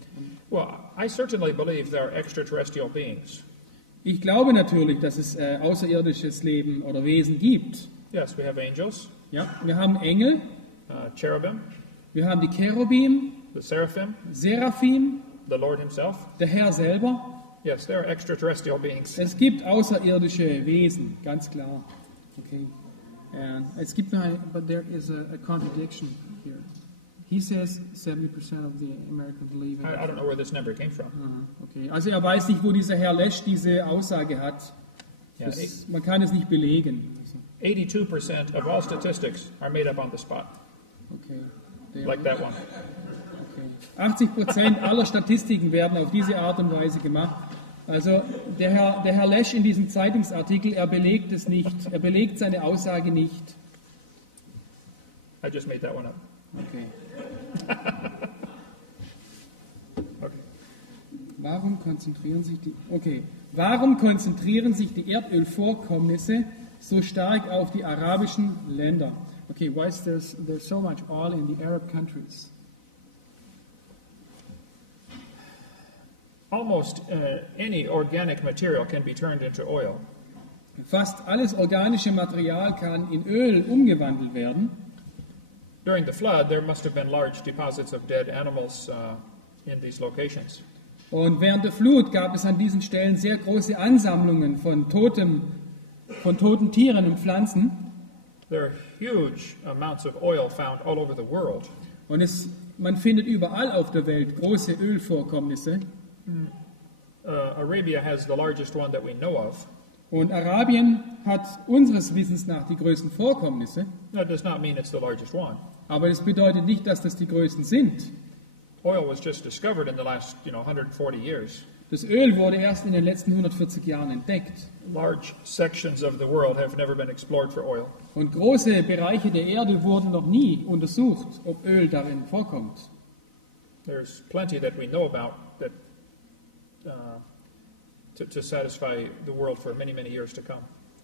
Well, I certainly believe there are extraterrestrial beings. Ich glaube natürlich, dass es außerirdisches Leben oder Wesen gibt. Yes, we have angels, Ja, wir haben Engel, cherubim, wir haben die Cherubim, the seraphim, Seraphim, the Lord himself. der Herr selber. Yes, there are extraterrestrial beings. Es gibt außerirdische Wesen, ganz klar. Okay. And es gibt noch but there is a contradiction here. He says 70% of the Americans believe in I don't know where this number came from. Okay. Also er weiß nicht, wo dieser Herr Lesch diese Aussage hat. Yeah, Man kann es nicht belegen. 82% of all statistics are made up on the spot, Okay. like that one. Okay. 80% aller Statistiken werden auf diese Art und Weise gemacht. Also der Herr Lesch in diesem Zeitungsartikel, er belegt es nicht. Er belegt seine Aussage nicht. I just made that one up. Okay. Okay. Warum konzentrieren sich die Erdölvorkommnisse so stark auf die arabischen Länder? Okay, why is there's so much oil in the Arab countries? Almost any organic material can be turned into oil. Fast alles organische Material kann in Öl umgewandelt werden. During the flood, there must have been large deposits of dead animals in these locations. Und während der Flut gab es an diesen Stellen sehr große Ansammlungen von toten Tieren und Pflanzen. There are huge amounts of oil found all over the world. Und man findet überall auf der Welt große Ölvorkommnisse. Arabia has the largest one that we know of. Und Arabien hat unseres Wissens nach die größten Vorkommnisse. That does not mean it's the largest one. Aber das bedeutet nicht, dass das die größten sind. Oil was just discovered in the last, 140 years. Das Öl wurde erst in den letzten 140 Jahren entdeckt. Large sections of the world have never been explored for oil. Und große Bereiche der Erde wurden noch nie untersucht, ob Öl darin vorkommt. There's plenty that we know about that to satisfy the world for many, many years to come.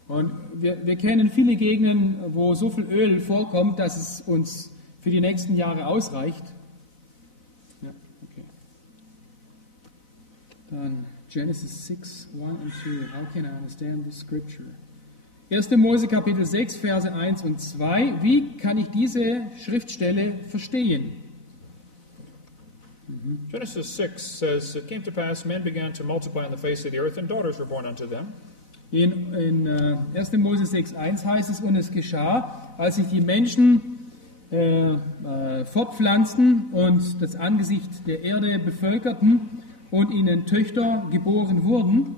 Und wir kennen viele Gegenden, wo so viel Öl vorkommt, dass es uns für die nächsten Jahre ausreicht. Ja, okay. Dann Genesis 6, 1 and 2. How can I understand the scripture? 1. Mose Kapitel 6, Verse 1 und 2. Wie kann ich diese Schriftstelle verstehen? Genesis 6 says, It came to pass, men began to multiply on the face of the earth, and daughters were born unto them. In 1. Mose 6,1 heißt es, und es geschah, als sich die Menschen fortpflanzten und das Angesicht der Erde bevölkerten und ihnen Töchter geboren wurden.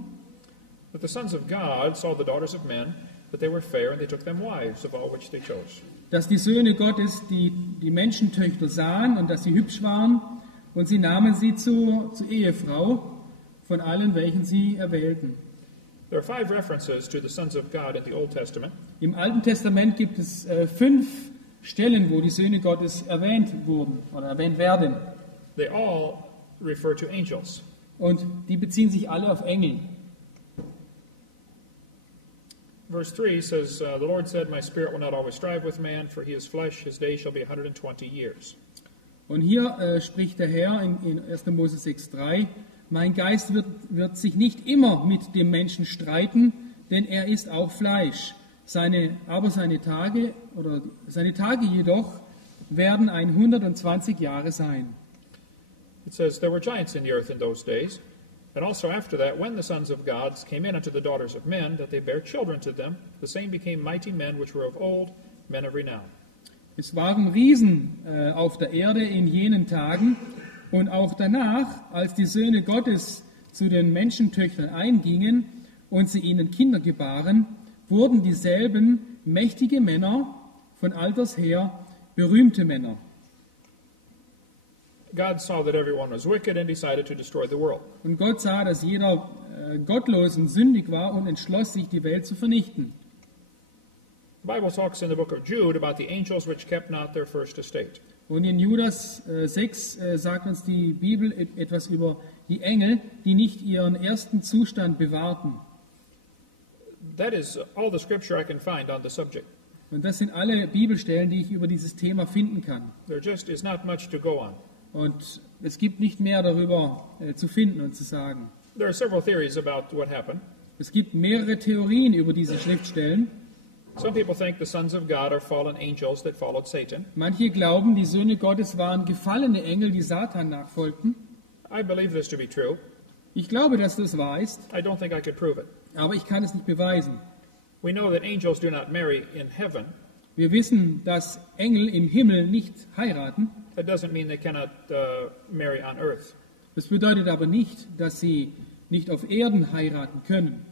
But the sons of God saw the daughters of men, that they were fair, and they took them wives, of all which they chose. Dass die Söhne Gottes die Menschentöchter sahen und dass sie hübsch waren, und sie nahmen sie zur Ehefrau von allen, welchen sie erwählten. There are 5 references to the sons of God in the Old Testament. Im Alten Testament gibt es 5 Stellen, wo die Söhne Gottes erwähnt wurden oder erwähnt werden. They all refer to angels. Und die beziehen sich alle auf Engel. Verse 3 says, The Lord said, My spirit will not always strive with man, for he is flesh, his days shall be 120 years. Und hier spricht der Herr in 1. Mose 6,3, mein Geist wird sich nicht immer mit dem Menschen streiten, denn er ist auch Fleisch. Seine Tage jedoch werden 120 Jahre sein. It says, there were giants in the earth in those days, and also after that, when the sons of gods came in unto the daughters of men, that they bare children to them, the same became mighty men which were of old, men of renown. Es waren Riesen auf der Erde in jenen Tagen und auch danach, als die Söhne Gottes zu den Menschentöchtern eingingen und sie ihnen Kinder gebaren, wurden dieselben mächtige Männer von alters her berühmte Männer. God saw that everyone was wicked and decided to destroy the world. Und Gott sah, dass jeder gottlos und sündig war und entschloss sich, die Welt zu vernichten. The Bible talks in the book of Jude about the angels which kept not their first estate. Und in Judas 6 sagt uns die Bibel etwas über die Engel, die nicht ihren ersten Zustand bewahrten. That is all the scripture I can find on the subject. Und das sind alle Bibelstellen, die ich über dieses Thema finden kann. There just is not much to go on. Und es gibt nicht mehr darüber zu finden und zu sagen. There are several theories about what happened. Es gibt mehrere Theorien über diese Schriftstellen. Some people think the sons of God are fallen angels that followed Satan. Manche glauben, die Söhne Gottes waren gefallene Engel, die Satan nachfolgten. I believe this to be true. Ich glaube, dass das wahr ist, I don't think I could prove it. aber ich kann es nicht beweisen. We know that angels do not marry in heaven. Wir wissen, dass Engel im Himmel nicht heiraten. That doesn't mean they cannot marry on earth. Das bedeutet aber nicht, dass sie nicht auf Erden heiraten können.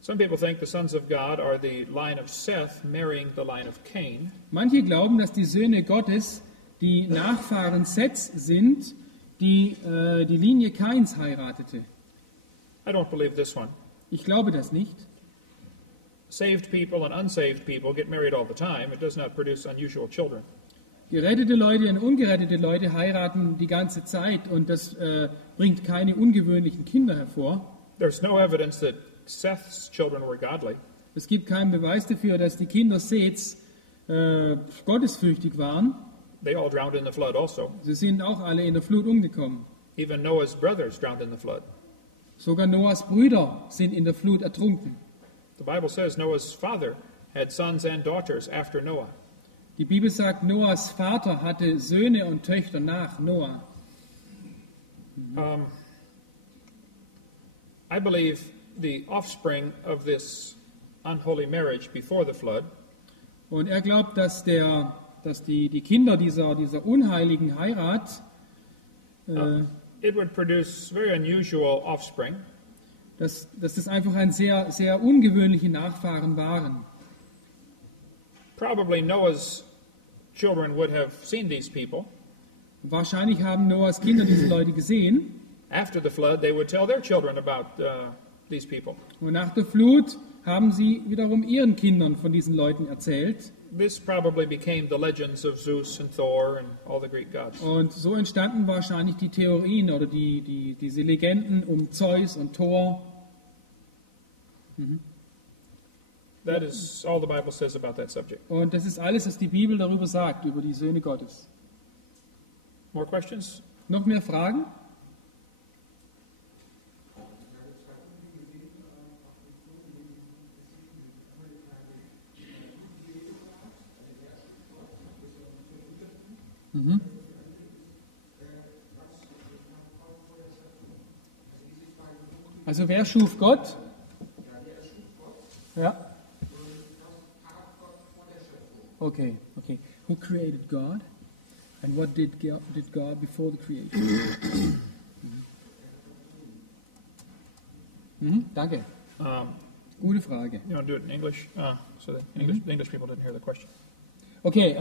Some people think the sons of God are the line of Seth marrying the line of Cain. Manche glauben, dass die Söhne Gottes die Nachfahren Seths sind, die die Linie Kains heiratete. I don't believe this one. Ich glaube das nicht. Saved people and unsaved people get married all the time. It does not produce unusual children. Gerettete Leute und ungerettete Leute heiraten die ganze Zeit und das bringt keine ungewöhnlichen Kinder hervor. There's no evidence that Seth's children were godly. Es gibt keinen Beweis dafür, dass die Kinder Seths gottesfürchtig waren. They all drowned in the flood also. Sie sind auch alle in der Flut umgekommen. Even Noah's brothers drowned in the flood. Sogar Noahs Brüder sind in der Flut ertrunken. The Bible says Noah's father had sons and daughters after Noah. Die Bibel sagt, Noahs Vater hatte Söhne und Töchter nach Noah. I believe the offspring of this unholy marriage before the flood Und er glaubt, dass die Kinder dieser unheiligen Heirat, it would produce very unusual offspring. dass das einfach ein sehr, sehr ungewöhnliche Nachfahren waren. Probably Noah's children would have seen these people. Wahrscheinlich haben Noahs Kinder diese Leute gesehen. After the flood, they would tell their children about these people. Und nach der Flut haben sie wiederum ihren Kindern von diesen Leuten erzählt. This probably became the legends of Zeus and Thor and all the Greek gods. Und so entstanden wahrscheinlich die Theorien oder diese Legenden um Zeus und Thor. That is all the Bible says about that subject. Und das ist alles, was die Bibel darüber sagt, über die Söhne Gottes. More questions? Noch mehr Fragen? Also wer schuf Gott? Ja. Okay. Who created God? And what did God before the creation? Danke. Gute Frage. You want to do it in English? So the English people didn't hear the question. Okay,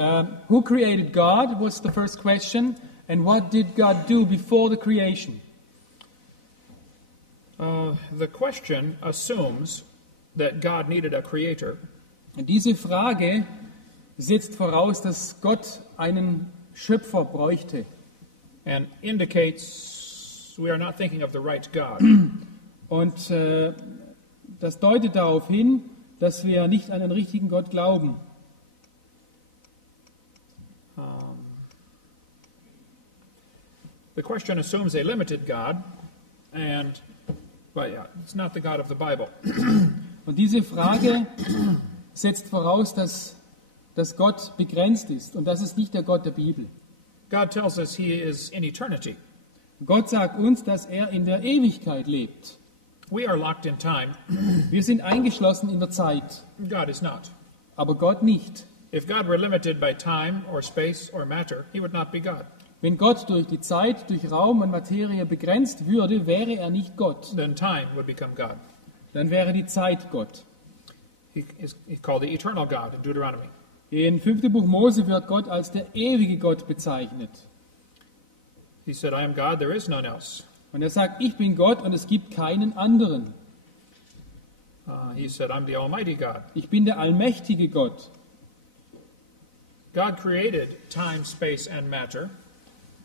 who created God was the first question, and what did God do before the creation? The question assumes that God needed a creator. Und diese Frage setzt voraus, dass Gott einen Schöpfer bräuchte. And indicates we are not thinking of the right God. Und das deutet darauf hin, dass wir nicht an den richtigen Gott glauben. The question assumes a limited God, but yeah, it's not the God of the Bible. Und diese Frage setzt voraus, dass dass Gott begrenzt ist. Und das ist nicht der Gott der Bibel. God tells us he is in eternity. Gott sagt uns, dass er in der Ewigkeit lebt. We are locked in time. Wir sind eingeschlossen in der Zeit, God is not. aber Gott nicht. If God were limited by time or space or matter, he would not be God. Wenn Gott durch die Zeit, durch Raum und Materie begrenzt würde, wäre er nicht Gott. Then time would become God. Dann wäre die Zeit Gott. He's called the eternal God in Deuteronomy. In 5. Buch Mose wird Gott als der ewige Gott bezeichnet. He said, I am God, there is none else. Und er sagt, ich bin Gott und es gibt keinen anderen. He said, I'm the Almighty God. Ich bin der allmächtige Gott. God created time, space, and matter.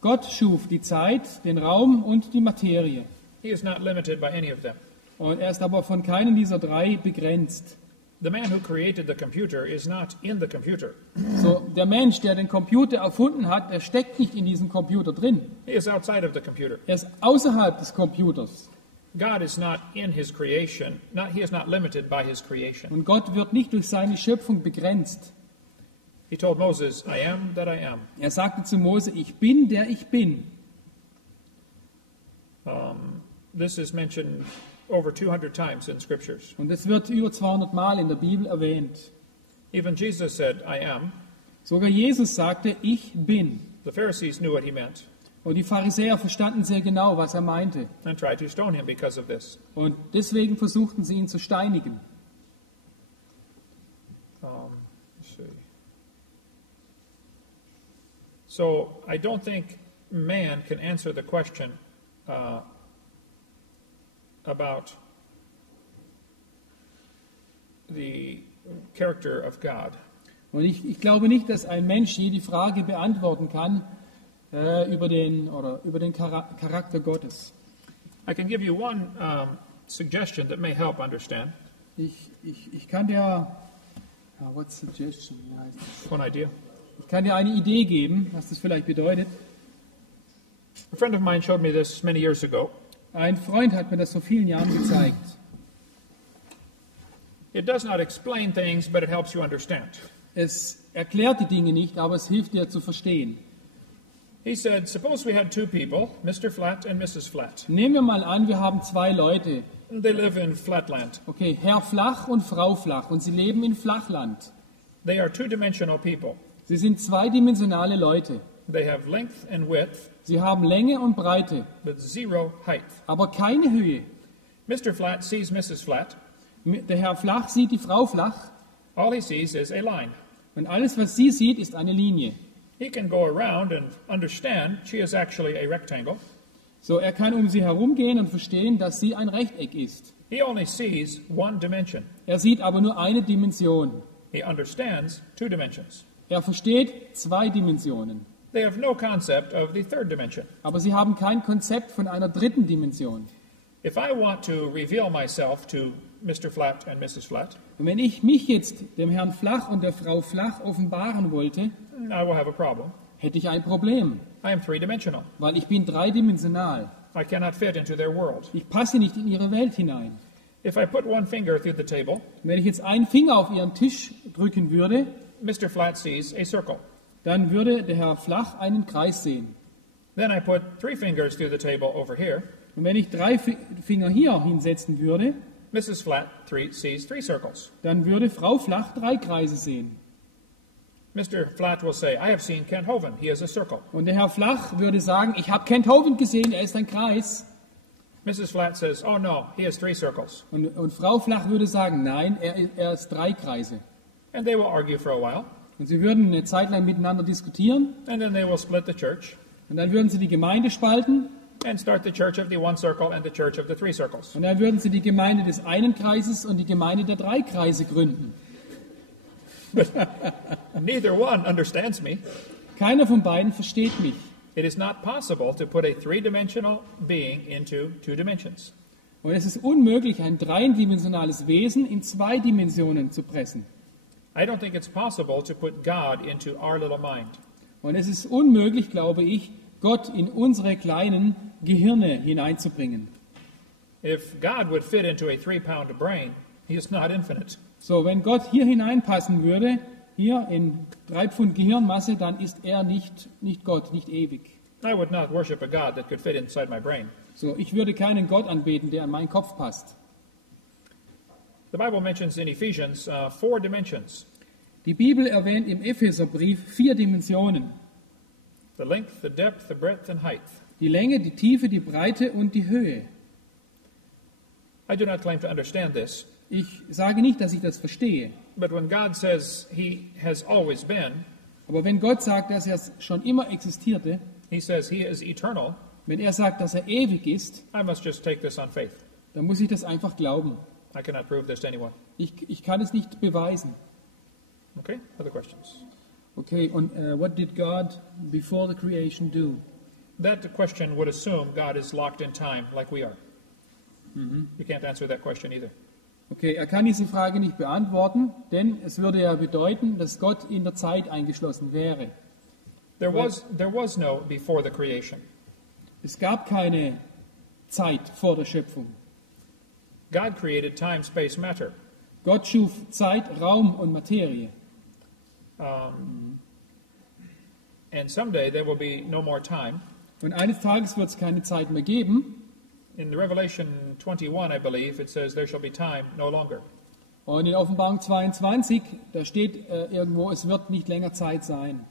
Gott schuf die Zeit, den Raum und die Materie. He is not limited by any of them. Und er ist aber von keinem dieser drei begrenzt. The man who created the computer is not in the computer. So, der Mensch, der den Computer erfunden hat, der steckt nicht in diesem Computer drin. He is outside of the computer. Er ist außerhalb des Computers. God is not in his creation. He is not limited by his creation. Und Gott wird nicht durch seine Schöpfung begrenzt. He told Moses, I am that I am. Er sagte zu Mose, ich bin, der ich bin. This is mentioned over 200 times in scriptures. Und es wird über 200 Mal in der Bibel erwähnt. Even Jesus said, I am. Sogar Jesus sagte, ich bin. The Pharisees knew what he meant Und die Pharisäer verstanden sehr genau, was er meinte. and tried to stone him because of this. Und deswegen versuchten sie ihn zu steinigen. Let's see. So I don't think man can answer the question about the character of God. Und ich glaube nicht, dass ein Mensch je die Frage beantworten kann über den Charakter Gottes. I can give you one suggestion that may help understand. Ich kann dir, what suggestion? Wie heißt das? One idea. Ich kann dir eine Idee geben, was das vielleicht bedeutet. A friend of mine showed me this many years ago. Ein Freund hat mir das vor vielen Jahren gezeigt. It does not explain things, but it helps you understand. Es erklärt die Dinge nicht, aber es hilft dir zu verstehen. He said, suppose we had two people, Mr. Flat and Mrs. Flat. Nehmen wir mal an, wir haben zwei Leute. They live in Flatland. Okay, Herr Flach und Frau Flach. Und sie leben in Flachland. They are two-dimensional people. Sie sind zweidimensionale Leute. They have length and width, Sie haben Länge und Breite, but zero height. aber keine Höhe. Mr. Flat sees Mrs. Flat. Der Herr Flach sieht die Frau Flach All he sees is a line. und alles, was sie sieht, ist eine Linie. He can go around and understand she is actually a rectangle. So, er kann um sie herumgehen und verstehen, dass sie ein Rechteck ist. He only sees one dimension. Er sieht aber nur eine Dimension. He understands two dimensions. Er versteht zwei Dimensionen. They have no concept of the third dimension. Aber sie haben kein Konzept von einer dritten Dimension. If I want to reveal myself to Mr. Flat and Mrs. Flat, Und wenn ich mich jetzt dem Herrn Flach und der Frau Flach offenbaren wollte, I will have a problem. hätte ich ein Problem, I am three-dimensional. weil ich bin dreidimensional. I cannot fit into their world. Ich passe nicht in ihre Welt hinein. If I put one finger through the table, Und wenn ich jetzt einen Finger auf ihren Tisch drücken würde, Mr. Flat sees a circle. dann würde der Herr Flach einen Kreis sehen. Then I put three fingers through the table over here. Und wenn ich drei Finger hier hinsetzen würde, Mrs. Flat sees three circles. dann würde Frau Flach drei Kreise sehen. Mr. Flat will say, I have seen Kent Hovind. He is a circle. Und der Herr Flach würde sagen, ich habe Kent Hovind gesehen, er ist ein Kreis. Mrs. Flat says, oh no, he has three circles. Und Frau Flach würde sagen, nein, er ist drei Kreise. And they will argue for a while. Und sie würden eine Zeit lang miteinander diskutieren. And then they will split the church Und dann würden sie die Gemeinde spalten. and start the church of the one circle and the church of the three circles. Und dann würden sie die Gemeinde des einen Kreises und die Gemeinde der drei Kreise gründen. Neither one understands me. Keiner von beiden versteht mich. It is not possible to put a three-dimensional being into two dimensions. Und es ist unmöglich, ein dreidimensionales Wesen in zwei Dimensionen zu pressen. I don't think it's possible to put God into our little mind. Und es ist unmöglich, glaube ich, Gott in unsere kleinen Gehirne hineinzubringen. If God would fit into a 3-pound brain, he is not infinite. So, wenn Gott hier hineinpassen würde, hier in 3 Pfund Gehirnmasse, dann ist er nicht Gott, nicht ewig. I would not worship a God that could fit inside my brain. So, ich würde keinen Gott anbeten, der an meinen Kopf passt. The Bible mentions in Ephesians 4 dimensions: Die Bibel erwähnt im Epheserbrief 4 Dimensionen. the length, the depth, the breadth, and height. Die Länge, die Tiefe, die Breite und die Höhe. I do not claim to understand this, Ich sage nicht, dass ich das verstehe. but when God says He has always been, Aber wenn Gott sagt, dass er schon immer existierte, He says He is eternal, wenn er sagt, dass er ewig ist, I must just take this on faith. dann muss ich das einfach glauben. I cannot prove this to anyone. Ich kann es nicht beweisen. Okay, other questions? Okay, und what did God before the creation do? That question would assume God is locked in time like we are. You can't answer that question either. Okay, er kann diese Frage nicht beantworten, denn es würde ja bedeuten, dass Gott in der Zeit eingeschlossen wäre. There was no before the creation. Es gab keine Zeit vor der Schöpfung. God created time, space, matter. Gott schuf Zeit, Raum und Materie. And someday there will be no more time. Und eines Tages wird es keine Zeit mehr geben. In the Revelation 21, I believe, it says there shall be time no longer. Und in Offenbarung 22, da steht irgendwo, es wird nicht länger Zeit sein.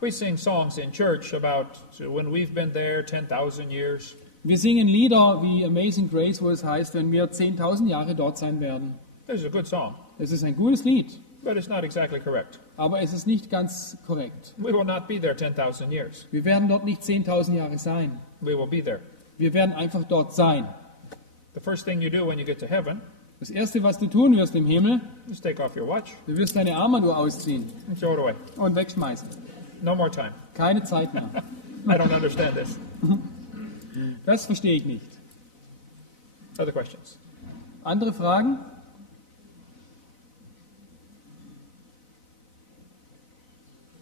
We sing songs in church about when we've been there 10,000 years. Wir singen Lieder wie Amazing Grace, wo es heißt, wenn wir 10.000 Jahre dort sein werden. This is a good song, Das ist ein gutes Lied, but it's not exactly correct. aber es ist nicht ganz korrekt. We will not be there 10,000 years. Wir werden dort nicht 10.000 Jahre sein. We will be there. Wir werden einfach dort sein. The first thing you do when you get to heaven Das Erste, was du tun wirst im Himmel, is take off your watch du wirst deine Armbanduhr ausziehen and throw it away. und wegschmeißen. No more time. Keine Zeit mehr. I don't understand this. Das verstehe ich nicht. Other questions? Andere Fragen?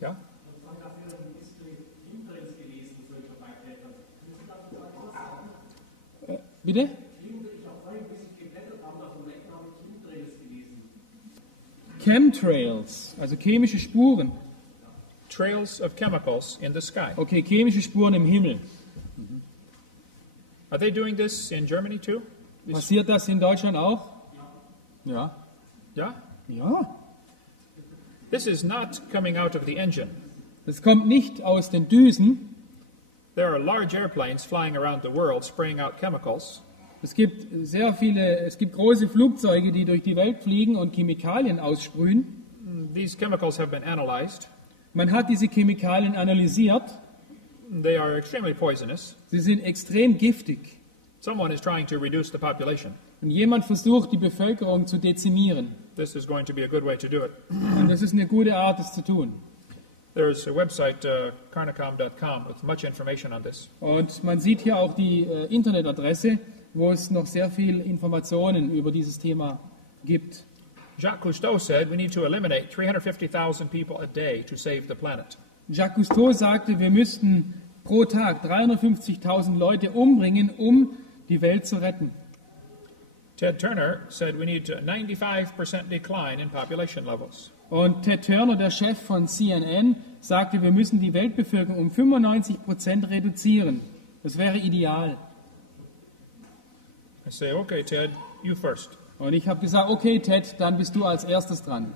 Yeah? Bitte? Chemtrails, also chemische Spuren. Trails of chemicals in the sky. Okay, chemische Spuren im Himmel. Are they doing this in Germany too? Passiert das in Deutschland auch? Ja. Yeah? Ja. This is not coming out of the engine. Das kommt nicht aus den Düsen. There are large airplanes flying around the world spraying out chemicals. Es gibt große Flugzeuge, die durch die Welt fliegen und Chemikalien aussprühen. These chemicals have been analyzed. Man hat diese Chemikalien analysiert. They are extremely poisonous. Sie sind extrem giftig. Someone is trying to reduce the population. Und jemand versucht, die Bevölkerung zu dezimieren. This is going to be a good way to do it. Und das ist eine gute Art, das zu tun. There's a website, carnicom.com, with much information on this. Und man sieht hier auch die Internetadresse, wo es noch sehr viel Informationen über dieses Thema gibt. Jacques Cousteau said we need to eliminate 350,000 people a day to save the planet. Jacques Cousteau sagte, wir müssten pro Tag 350.000 Leute umbringen, um die Welt zu retten. Ted Turner said we need a 95% decline in population levels. Und Ted Turner, der Chef von CNN, sagte, wir müssen die Weltbevölkerung um 95% reduzieren. Das wäre ideal. I say, okay, Ted, you first. Und ich habe gesagt, okay, Ted, dann bist du als erstes dran.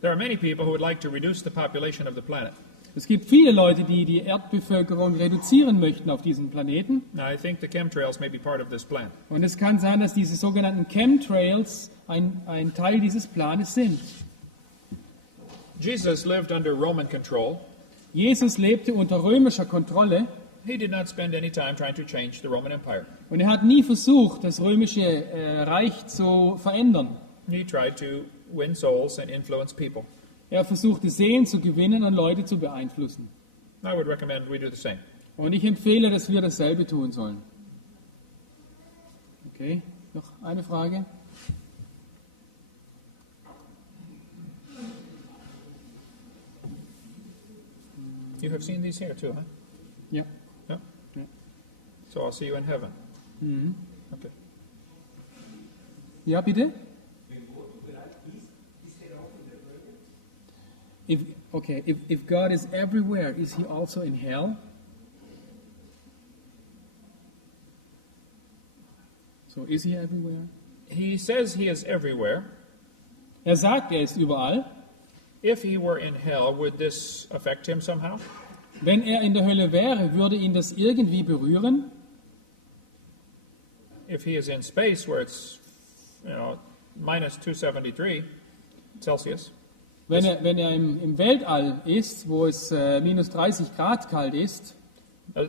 There are many people who would like to reduce the population of the planet. Es gibt viele Leute, die die Erdbevölkerung reduzieren möchten auf diesem Planeten. Now, I think the chemtrails may be part of this plan. Und es kann sein, dass diese sogenannten Chemtrails ein Teil dieses Planes sind. Jesus lived under Roman control. Jesus lebte unter römischer Kontrolle He did not spend any time trying to change the Roman Empire. und er hat nie versucht, das römische Reich zu verändern. He tried to win souls and influence people. Er versuchte Seelen zu gewinnen und Leute zu beeinflussen. I would recommend we do the same. Und ich empfehle, dass wir dasselbe tun sollen. Okay, noch eine Frage? You have seen these here too, huh? Ja. Yeah? Ja. So I'll see you in heaven. Okay. Ja, bitte? if God is everywhere, is he also in hell? So, is he everywhere? He says he is everywhere. Er sagt, er ist überall. If he were in hell, would this affect him somehow? Wenn er in der Hölle wäre, würde ihn das irgendwie berühren? If he is in space where it's, minus 273 Celsius, Wenn er im Weltall ist, wo es minus 30 Grad kalt ist,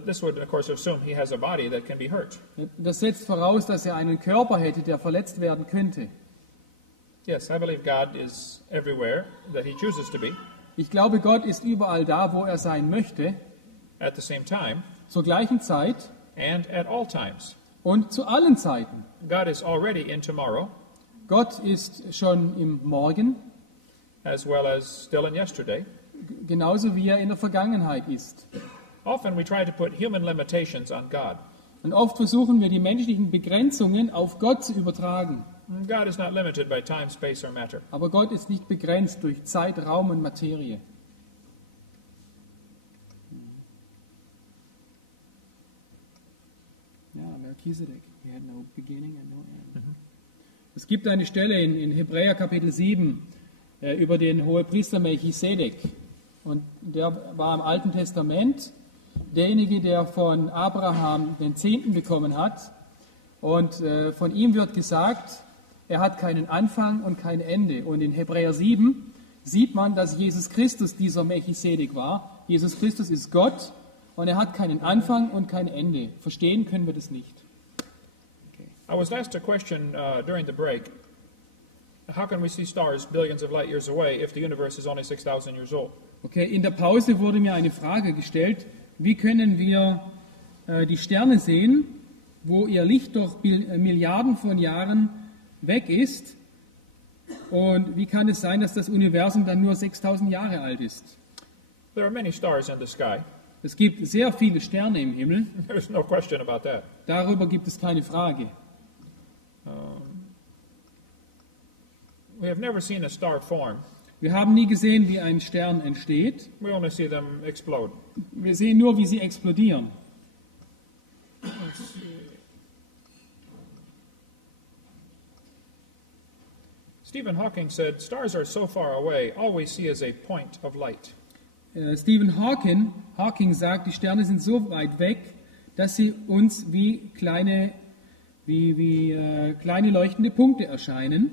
this would, of course, assume he has a body that can be hurt. das setzt voraus, dass er einen Körper hätte, der verletzt werden könnte. Yes, I believe God is everywhere that he chooses to be. Ich glaube, Gott ist überall da, wo er sein möchte, At the same time, zur gleichen Zeit and at all times. und zu allen Zeiten. God is already in tomorrow, Gott ist schon im Morgen, as well as still in yesterday. genauso wie er in der Vergangenheit ist. Often we try to put human limitations on God. Und oft versuchen wir, die menschlichen Begrenzungen auf Gott zu übertragen. God is not limited by time, space, or matter. Aber Gott ist nicht begrenzt durch Zeit, Raum und Materie. Ja, Melchizedek. He had no beginning and no end. Es gibt eine Stelle in Hebräer Kapitel 7 über den Hohepriester Melchizedek. Und der war im Alten Testament derjenige, der von Abraham den Zehnten bekommen hat. Und von ihm wird gesagt, er hat keinen Anfang und kein Ende. Und in Hebräer 7 sieht man, dass Jesus Christus dieser Melchizedek war. Jesus Christus ist Gott und er hat keinen Anfang und kein Ende. Verstehen können wir das nicht. Okay. I was asked a question during the break. How can we see stars billions of light years away if the universe is only 6,000 years old? Okay, in der Pause wurde mir eine Frage gestellt, wie können wir die Sterne sehen, wo ihr Licht doch Milliarden von Jahren weg ist, und wie kann es sein, dass das Universum dann nur 6000 Jahre alt ist? There are many stars in the sky. Es gibt sehr viele Sterne im Himmel, There's no question about that. darüber gibt es keine Frage. We have never seen a star form. Wir haben nie gesehen, wie ein Stern entsteht. We only see them explode. Wir sehen nur, wie sie explodieren. Stephen Hawking said, stars are so far away, all we see is a point of light. Stephen Hawking sagt, die Sterne sind so weit weg, dass sie uns wie kleine leuchtende Punkte erscheinen.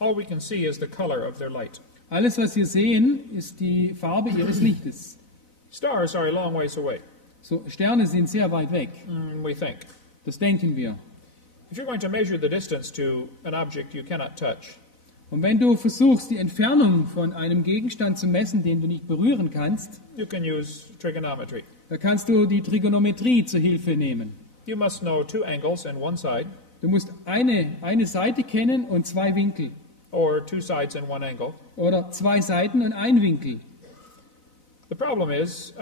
All we can see is the color of their light. Alles, was wir sehen, ist die Farbe ihres Lichtes. Stars are a long ways away, So, Sterne sind sehr weit weg. we think. Das denken wir. If you're going to measure the distance to an object you cannot touch, Und wenn du versuchst, die Entfernung von einem Gegenstand zu messen, den du nicht berühren kannst, you can use trigonometry. da kannst du die Trigonometrie zur Hilfe nehmen. You must know two angles and one side, Du musst eine Seite kennen und zwei Winkel. or two sides and one angle. Oder zwei Seiten und ein Winkel. The problem is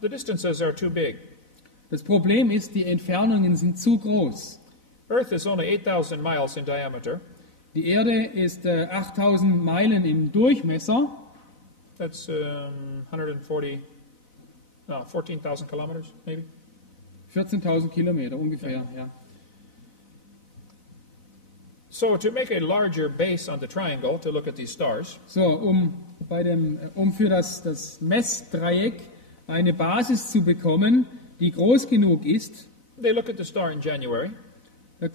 the distances are too big. Das Problem ist, die Entfernungen sind zu groß. Earth is only 8,000 miles in diameter. Die Erde ist 8000 Meilen im Durchmesser. That's 14,000 kilometers, maybe. 14.000 Kilometer ungefähr, ja. So to make a larger base on the triangle to look at these stars, So, um für das Messdreieck eine Basis zu bekommen, die groß genug ist, they look at the star in January da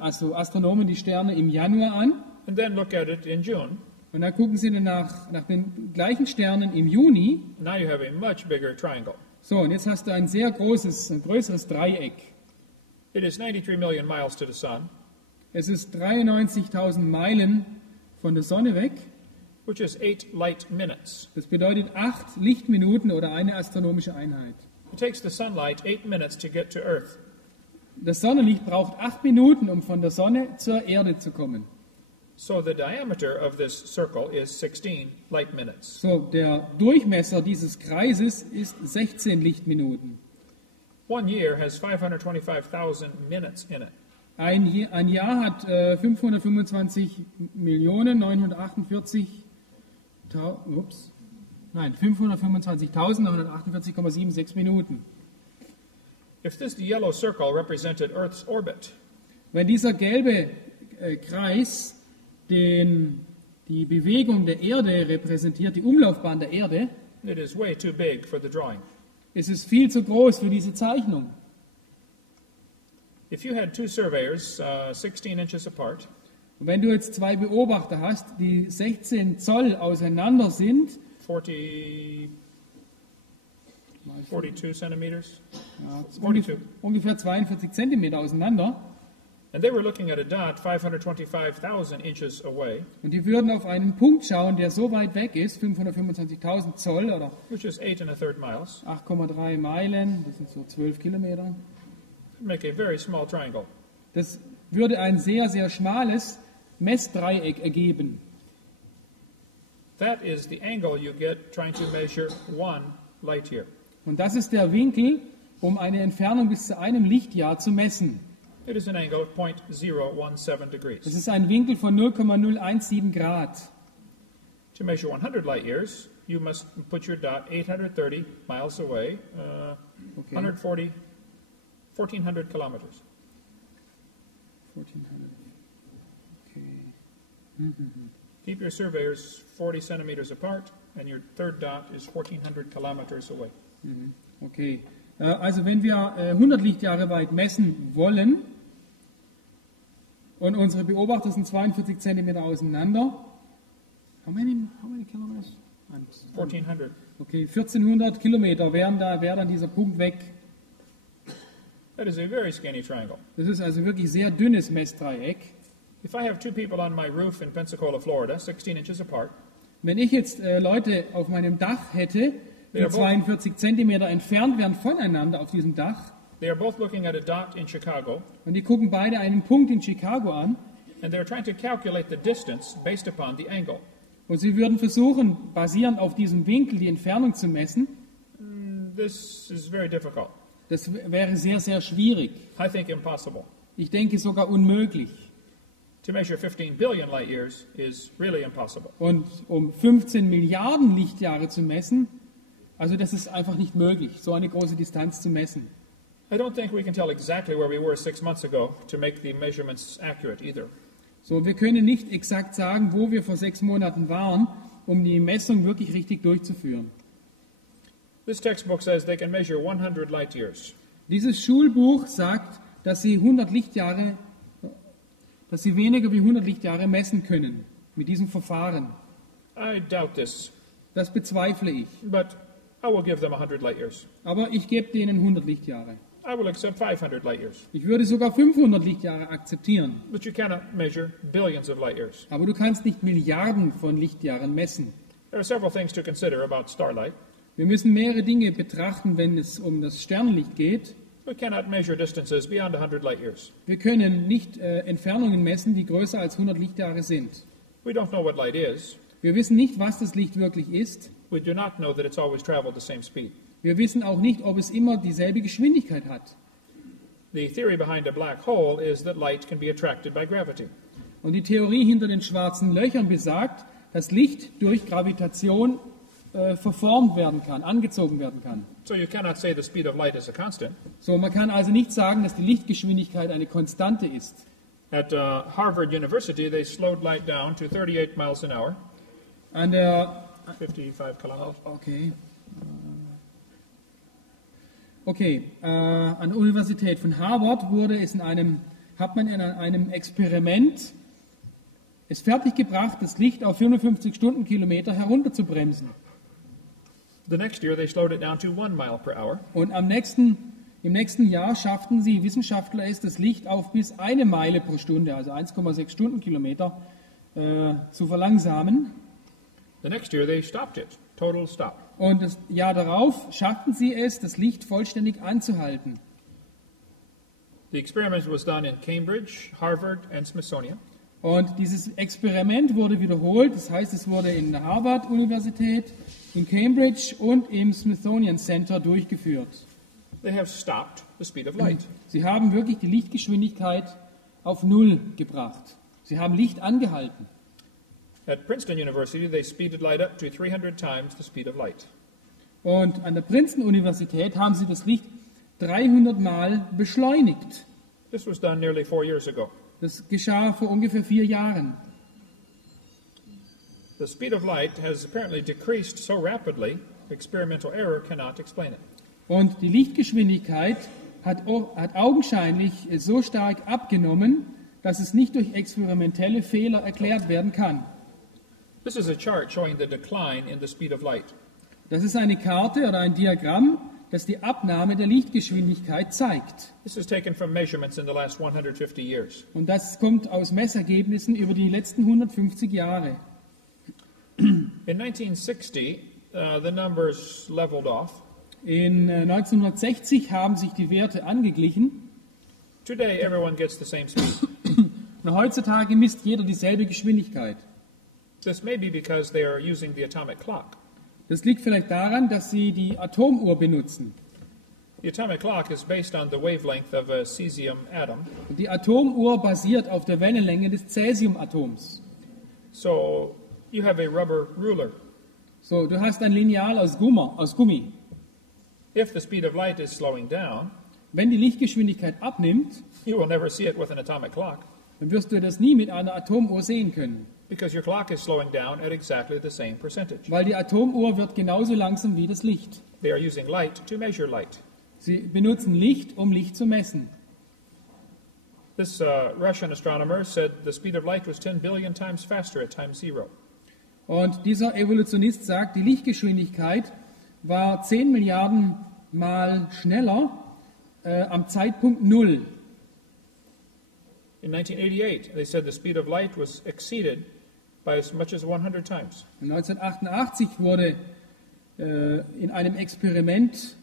also Astronomen die Sterne im Januar an and then look at it in June. und dann gucken sie dann nach den gleichen Sternen im Juni. Now you have a much bigger triangle. So, und jetzt hast du ein größeres Dreieck. It is 93 million miles to the sun, Es ist 93.000 Meilen von der Sonne weg. which is 8 light minutes. Das bedeutet 8 Lichtminuten oder eine astronomische Einheit. It takes the sunlight 8 minutes to get to Earth. Das Sonnenlicht braucht 8 Minuten, um von der Sonne zur Erde zu kommen. So the diameter of this circle is 16 light minutes. So, der Durchmesser dieses Kreises ist 16 Lichtminuten. 1 year has 525,000 minutes in it. Ein Jahr hat 525.948.000 525.948,76 Minuten. If this yellow circle represented Earth's orbit, Wenn dieser gelbe Kreis die Bewegung der Erde repräsentiert, die Umlaufbahn der Erde, it is way too big for the drawing. ist es viel zu groß für diese Zeichnung. If you had two surveyors 16 inches apart, Und wenn du jetzt zwei Beobachter hast, die 16 Zoll auseinander sind, 42 centimeters, ja, 42, ungefähr 42 Zentimeter auseinander, and they were looking at a dot 525,000 inches away, und die würden auf einen Punkt schauen, der so weit weg ist, 525.000 Zoll oder which is 8 1/3 miles, 8,3 Meilen, das sind so 12 Kilometer. make a very small triangle. Das würde ein sehr, sehr schmales Messdreieck ergeben. That is the angle you get trying to measure 1 light year. Und das ist der Winkel, um eine Entfernung bis zu einem Lichtjahr zu messen. It is an angle of 0.017 degrees. Das ist ein Winkel von 0,017 Grad. To measure 100 light years, you must put your dot 830 miles away, Okay. 1,400 kilometers. 1400. Okay. Keep your surveyors 40 centimeters apart, and your third dot is 1,400 kilometers away. Okay. Also wenn wir 100 Lichtjahre weit messen wollen und unsere Beobachter sind 42 Zentimeter auseinander, how many kilometers? 1,400. Okay, 1400 Kilometer wäre dann dieser Punkt weg. That is a very skinny triangle. Das ist also wirklich sehr dünnes Messdreieck. If I have two people on my roof in Pensacola, Florida, 16 inches apart, Wenn ich jetzt Leute auf meinem Dach hätte, die Ja, 42 Zentimeter entfernt wären voneinander auf diesem Dach, they are both looking at a dot in Chicago, und die gucken beide einen Punkt in Chicago an, and they're trying to calculate the distance based upon the angle. und sie würden versuchen, basierend auf diesem Winkel die Entfernung zu messen, This is very difficult. das wäre sehr, sehr schwierig. I think impossible. Ich denke sogar unmöglich. To measure 15 billion light years is really impossible. Und um 15 Milliarden Lichtjahre zu messen, also das ist einfach nicht möglich, so eine große Distanz zu messen. I don't think we can tell exactly where we were 6 months ago to make the measurements accurate either. So, wir können nicht exakt sagen, wo wir vor 6 Monaten waren, um die Messung wirklich richtig durchzuführen. This textbook says they can measure 100 light years. Dieses Schulbuch sagt, dass sie weniger wie 100 Lichtjahre messen können mit diesem Verfahren. I doubt this, Das bezweifle ich. but I will give them 100 light years. Aber ich gebe denen 100 Lichtjahre. I will accept 500 light years. Ich würde sogar 500 Lichtjahre akzeptieren. But you cannot measure billions of light years. Aber du kannst nicht Milliarden von Lichtjahren messen. There are several things to consider about starlight. Wir müssen mehrere Dinge betrachten, wenn es um das Sternenlicht geht. We cannot measure distances beyond 100 light years. Wir können nicht Entfernungen messen, die größer als 100 Lichtjahre sind. We don't know what light is. Wir wissen nicht, was das Licht wirklich ist. We do not know that it's always traveled the same speed. Wir wissen auch nicht, ob es immer dieselbe Geschwindigkeit hat. The theory behind a black hole is that light can be attracted by gravity. Und die Theorie hinter den schwarzen Löchern besagt, dass Licht durch Gravitation verformt werden kann, angezogen werden kann. So you cannot say the speed of light is a constant. So, man kann also nicht sagen, dass die Lichtgeschwindigkeit eine Konstante ist. At Harvard University, they slowed light down to 38 miles an hour, An der 55 kilometers. An der Universität von Harvard hat man in einem Experiment es fertiggebracht, das Licht auf 55 Stundenkilometer herunterzubremsen. The next year, they slowed it down to 1 mile per hour. Und im nächsten Jahr schafften sie Wissenschaftler es, das Licht auf bis 1 Meile pro Stunde, also 1,6 Stundenkilometer, zu verlangsamen. The next year, they stopped it. Total stop. Und das Jahr darauf schafften sie es, das Licht vollständig anzuhalten. The experiment was done in Cambridge, Harvard, and Smithsonian. Und dieses Experiment wurde wiederholt, das heißt, es wurde in der Harvard-Universität, in Cambridge und im Smithsonian Center durchgeführt. They have stopped the speed of light. Sie haben wirklich die Lichtgeschwindigkeit auf Null gebracht. Sie haben Licht angehalten. At Princeton University, they speeded light up to 300 times the speed of light. Und an der Princeton-Universität haben sie das Licht 300 Mal beschleunigt. This was done nearly 4 years ago. Das geschah vor ungefähr 4 Jahren. The speed of light has apparently decreased so rapidly, experimental error cannot explain it. Und die Lichtgeschwindigkeit hat augenscheinlich so stark abgenommen, dass es nicht durch experimentelle Fehler erklärt werden kann. This is a chart showing the decline in the speed of light. Das ist eine Karte oder ein Diagramm, das die Abnahme der Lichtgeschwindigkeit zeigt. This is taken from measurements in the last 150 years. Und das kommt aus Messergebnissen über die letzten 150 Jahre. In 1960, the numbers leveled off. In 1960 haben sich die Werte angeglichen. Today, everyone gets the same speed. Und heutzutage misst jeder dieselbe Geschwindigkeit. This may be because they are using the atomic clock. Das liegt vielleicht daran, dass sie die Atomuhr benutzen. The atomic clock is based on the wavelength of a cesium atom. Und die Atomuhr basiert auf der Wellenlänge des Cäsiumatoms. So you have a rubber ruler. So, du hast ein Lineal aus Gummi. If the speed of light is slowing down, Wenn die Lichtgeschwindigkeit abnimmt, you will never see it with an atomic clock dann wirst du das nie mit einer Atomuhr sehen können. because your clock is slowing down at exactly the same percentage. Weil die Atomuhr wird genauso langsam wie das Licht. They are using light to measure light. Sie benutzen Licht, um Licht zu messen. This Russian astronomer said the speed of light was 10 billion times faster at time zero. Und dieser Evolutionist sagt, die Lichtgeschwindigkeit war 10 Milliarden Mal schneller am Zeitpunkt 0. In 1988, they said the speed of light was exceeded by as much as 100 times. 1988 wurde in einem Experiment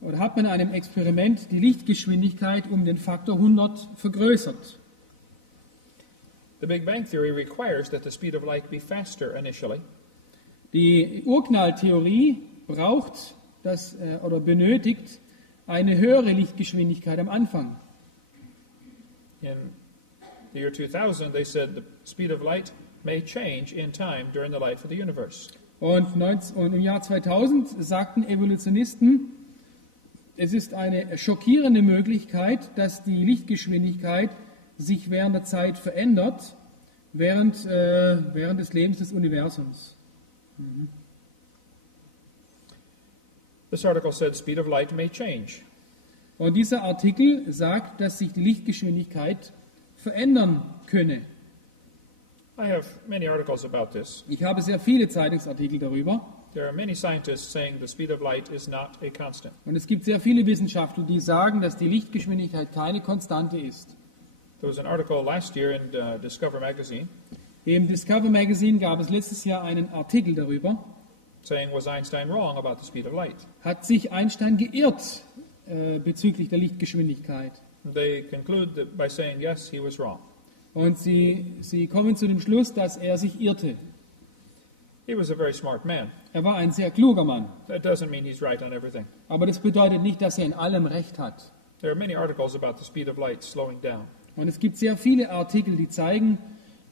oder hat man in einem Experiment die Lichtgeschwindigkeit um den Faktor 100 vergrößert. The Big Bang Theory requires that the speed of light be faster initially, Die Urknalltheorie braucht oder benötigt eine höhere Lichtgeschwindigkeit am Anfang. in the year 2000, they said the speed of light may change in time during the life of the universe. Und im Jahr 2000 sagten Evolutionisten, es ist eine schockierende Möglichkeit, dass die Lichtgeschwindigkeit sich während der Zeit verändert, während des Lebens des Universums. This article said speed of light may change. Und dieser Artikel sagt, dass sich die Lichtgeschwindigkeit verändern könne. I have many articles about this. Ich habe sehr viele Zeitungsartikel darüber. There are many scientists saying the speed of light is not a constant. Und es gibt sehr viele Wissenschaftler, die sagen, dass die Lichtgeschwindigkeit keine Konstante ist. There was an article last year in Discover magazine Im Discover Magazine gab es letztes Jahr einen Artikel darüber. saying, was Einstein wrong about the speed of light? Hat sich Einstein geirrt bezüglich der Lichtgeschwindigkeit? They conclude that by saying yes, he was wrong. Und sie kommen zu dem Schluss, dass er sich irrte. He was a very smart man. Er war ein sehr kluger Mann. That doesn't mean he's right on everything. Aber das bedeutet nicht, dass er in allem Recht hat. There are many articles about the speed of light slowing down. Und es gibt sehr viele Artikel, die zeigen,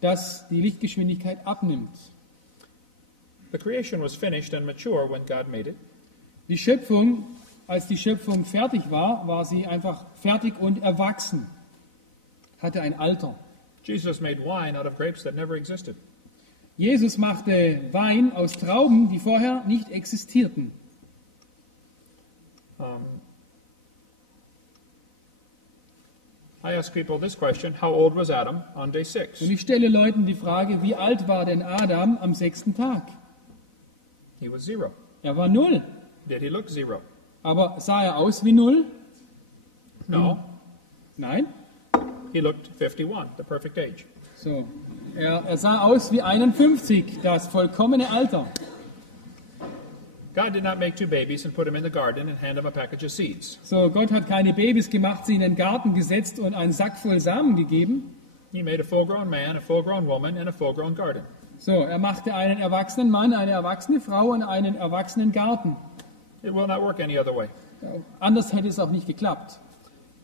dass die Lichtgeschwindigkeit abnimmt. The creation was finished and mature when God made it. Die Schöpfung, als die Schöpfung fertig war, war sie einfach fertig und erwachsen. Hatte ein Alter. Jesus made wine out of grapes that never existed. Jesus machte Wein aus Trauben, die vorher nicht existierten. I ask people this question, how old was Adam on day 6? Und ich stelle Leuten die Frage, wie alt war denn Adam am 6. Tag? He was 0. Er war 0. Did he look 0? Aber sah er aus wie 0? No. Nein. He looked 51, the perfect age. So. Er sah aus wie 51, das vollkommene Alter. God did not make 2 babies and put them in the garden and hand them a package of seeds. So, Gott hat keine Babys gemacht, sie in den Garten gesetzt und einen Sack voll Samen gegeben. He made a full-grown man, a full-grown woman, and a full-grown garden. So, er machte einen erwachsenen Mann, eine erwachsene Frau und einen erwachsenen Garten. It will not work any other way. Ja, anders hätte es auch nicht geklappt.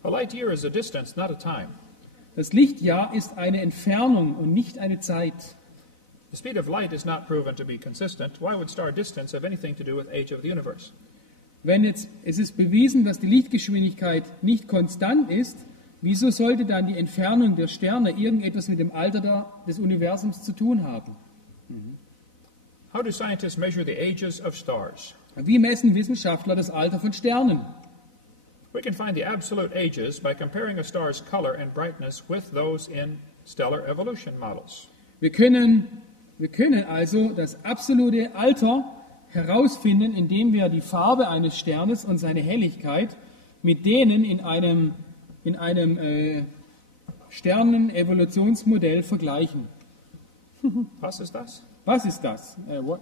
A light year is a distance, not a time. Das Lichtjahr ist eine Entfernung und nicht eine Zeit. The speed of light is not proven to be consistent. Why would star distance have anything to do with age of the universe? Es ist bewiesen, dass die Lichtgeschwindigkeit nicht konstant ist, wieso sollte dann die Entfernung der Sterne irgendetwas mit dem Alter des Universums zu tun haben? How do scientists measure the ages of stars? Wie messen Wissenschaftler das Alter von Sternen? We can find the absolute ages by comparing a star's color and brightness with those in stellar evolution models. Wir können also das absolute Alter herausfinden, indem wir die Farbe eines Sternes und seine Helligkeit mit denen in einem Sternenevolutionsmodell vergleichen. Was ist das? Was ist das? What?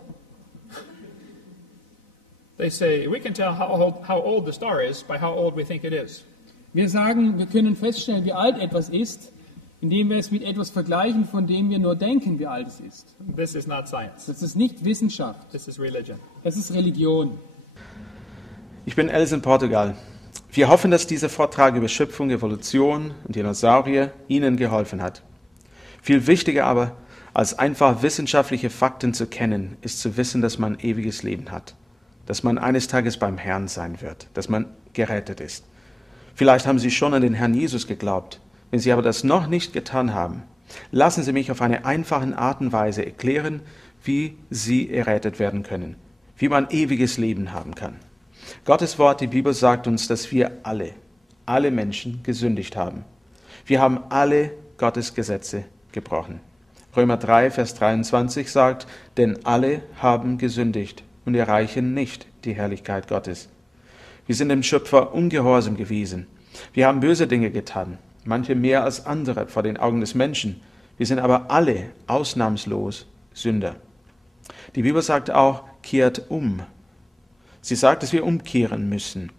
They say we can tell how old the star is by how old we think it is. Wir sagen, wir können feststellen, wie alt etwas ist, indem wir es mit etwas vergleichen, von dem wir nur denken, wie alt es ist. This is not science. Das ist nicht Wissenschaft. This is religion. Das ist Religion. Ich bin Els in Portugal. Wir hoffen, dass dieser Vortrag über Schöpfung, Evolution und Dinosaurier Ihnen geholfen hat. Viel wichtiger aber, als einfach wissenschaftliche Fakten zu kennen, ist zu wissen, dass man ewiges Leben hat. Dass man eines Tages beim Herrn sein wird. Dass man gerettet ist. Vielleicht haben Sie schon an den Herrn Jesus geglaubt. Wenn Sie aber das noch nicht getan haben, lassen Sie mich auf eine einfache Art und Weise erklären, wie Sie errettet werden können, wie man ewiges Leben haben kann. Gottes Wort, die Bibel sagt uns, dass wir alle Menschen gesündigt haben. Wir haben alle Gottes Gesetze gebrochen. Römer 3, Vers 23 sagt, denn alle haben gesündigt und erreichen nicht die Herrlichkeit Gottes. Wir sind dem Schöpfer ungehorsam gewesen. Wir haben böse Dinge getan. Manche mehr als andere vor den Augen des Menschen. Wir sind aber alle ausnahmslos Sünder. Die Bibel sagt auch, kehrt um. Sie sagt, dass wir umkehren müssen.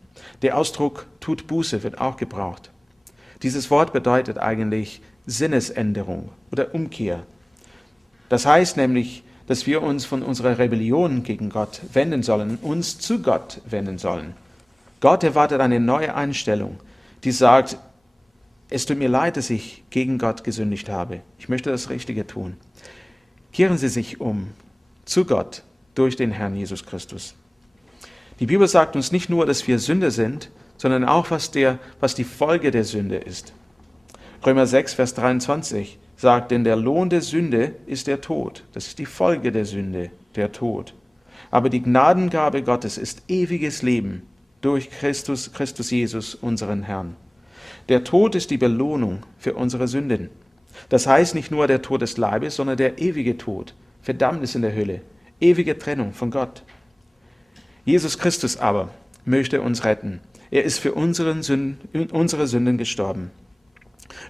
Der Ausdruck tut Buße wird auch gebraucht. Dieses Wort bedeutet eigentlich Sinnesänderung oder Umkehr. Das heißt nämlich, dass wir uns von unserer Rebellion gegen Gott wenden sollen, uns zu Gott wenden sollen. Gott erwartet eine neue Einstellung, die sagt, es tut mir leid, dass ich gegen Gott gesündigt habe. Ich möchte das Richtige tun. Kehren Sie sich um zu Gott durch den Herrn Jesus Christus. Die Bibel sagt uns nicht nur, dass wir Sünder sind, sondern auch, was die Folge der Sünde ist. Römer 6, Vers 23 sagt, denn der Lohn der Sünde ist der Tod. Das ist die Folge der Sünde, der Tod. Aber die Gnadengabe Gottes ist ewiges Leben durch Christus Jesus, unseren Herrn. Der Tod ist die Belohnung für unsere Sünden. Das heißt nicht nur der Tod des Leibes, sondern der ewige Tod, Verdammnis in der Hölle, ewige Trennung von Gott. Jesus Christus aber möchte uns retten. Er ist für unsere Sünden gestorben.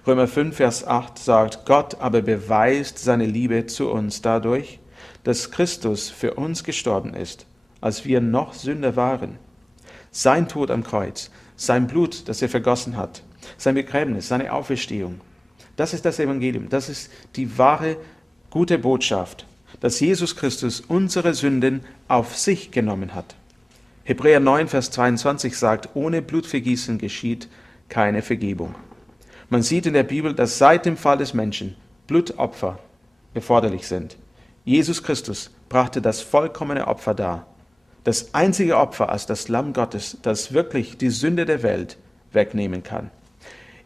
Römer 5, Vers 8 sagt, Gott aber beweist seine Liebe zu uns dadurch, dass Christus für uns gestorben ist, als wir noch Sünder waren. Sein Tod am Kreuz, sein Blut, das er vergossen hat, sein Begräbnis, seine Auferstehung. Das ist das Evangelium, das ist die wahre, gute Botschaft, dass Jesus Christus unsere Sünden auf sich genommen hat. Hebräer 9, Vers 22 sagt, ohne Blutvergießen geschieht keine Vergebung. Man sieht in der Bibel, dass seit dem Fall des Menschen Blutopfer erforderlich sind. Jesus Christus brachte das vollkommene Opfer dar. Das einzige Opfer als das Lamm Gottes, das wirklich die Sünde der Welt wegnehmen kann.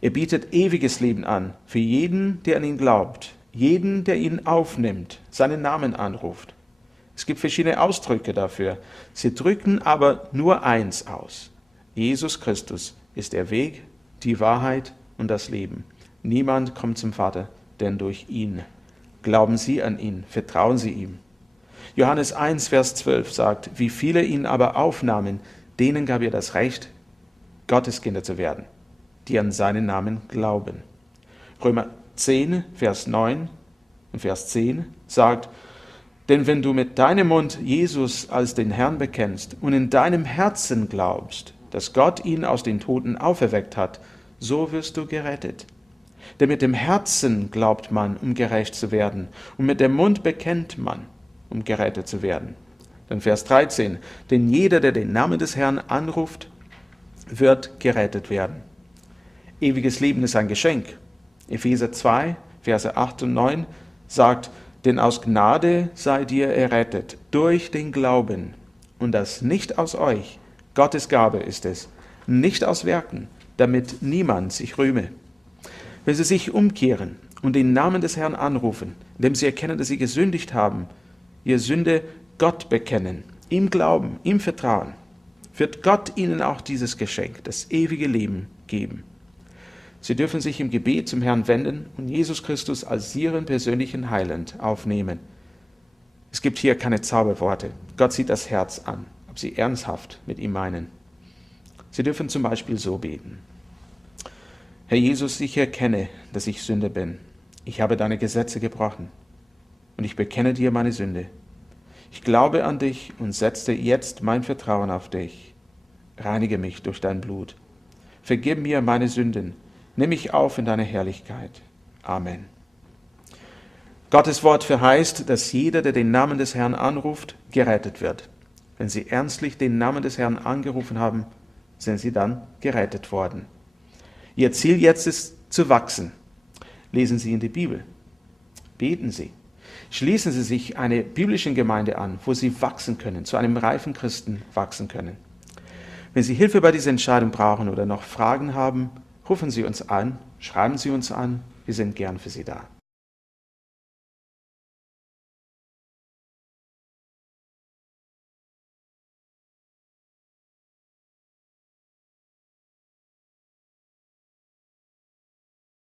Er bietet ewiges Leben an für jeden, der an ihn glaubt, jeden, der ihn aufnimmt, seinen Namen anruft. Es gibt verschiedene Ausdrücke dafür. Sie drücken aber nur eins aus. Jesus Christus ist der Weg, die Wahrheit und das Leben. Niemand kommt zum Vater, denn durch ihn. Glauben Sie an ihn, vertrauen Sie ihm. Johannes 1, Vers 12 sagt, wie viele ihn aber aufnahmen, denen gab er das Recht, Gottes Kinder zu werden, die an seinen Namen glauben. Römer 10, Vers 9 und Vers 10 sagt, denn wenn du mit deinem Mund Jesus als den Herrn bekennst und in deinem Herzen glaubst, dass Gott ihn aus den Toten auferweckt hat, so wirst du gerettet. Denn mit dem Herzen glaubt man, um gerecht zu werden, und mit dem Mund bekennt man, um gerettet zu werden. Dann Vers 13, denn jeder, der den Namen des Herrn anruft, wird gerettet werden. Ewiges Leben ist ein Geschenk. Epheser 2, Verse 8 und 9 sagt, denn aus Gnade seid ihr errettet, durch den Glauben. Und das nicht aus euch, Gottes Gabe ist es, nicht aus Werken, damit niemand sich rühme. Wenn sie sich umkehren und den Namen des Herrn anrufen, indem sie erkennen, dass sie gesündigt haben, ihre Sünde Gott bekennen, ihm glauben, ihm vertrauen, wird Gott ihnen auch dieses Geschenk, das ewige Leben, geben. Sie dürfen sich im Gebet zum Herrn wenden und Jesus Christus als ihren persönlichen Heiland aufnehmen. Es gibt hier keine Zauberworte. Gott sieht das Herz an, ob sie ernsthaft mit ihm meinen. Sie dürfen zum Beispiel so beten. Herr Jesus, ich erkenne, dass ich Sünder bin. Ich habe deine Gesetze gebrochen und ich bekenne dir meine Sünde. Ich glaube an dich und setze jetzt mein Vertrauen auf dich. Reinige mich durch dein Blut. Vergib mir meine Sünden. Nimm mich auf in deine Herrlichkeit. Amen. Gottes Wort verheißt, dass jeder, der den Namen des Herrn anruft, gerettet wird. Wenn sie ernstlich den Namen des Herrn angerufen haben, sind sie dann gerettet worden. Ihr Ziel jetzt ist zu wachsen. Lesen Sie in die Bibel. Beten Sie. Schließen Sie sich einer biblischen Gemeinde an, wo Sie wachsen können, zu einem reifen Christen wachsen können. Wenn Sie Hilfe bei dieser Entscheidung brauchen oder noch Fragen haben, rufen Sie uns an, schreiben Sie uns an, wir sind gern für Sie da.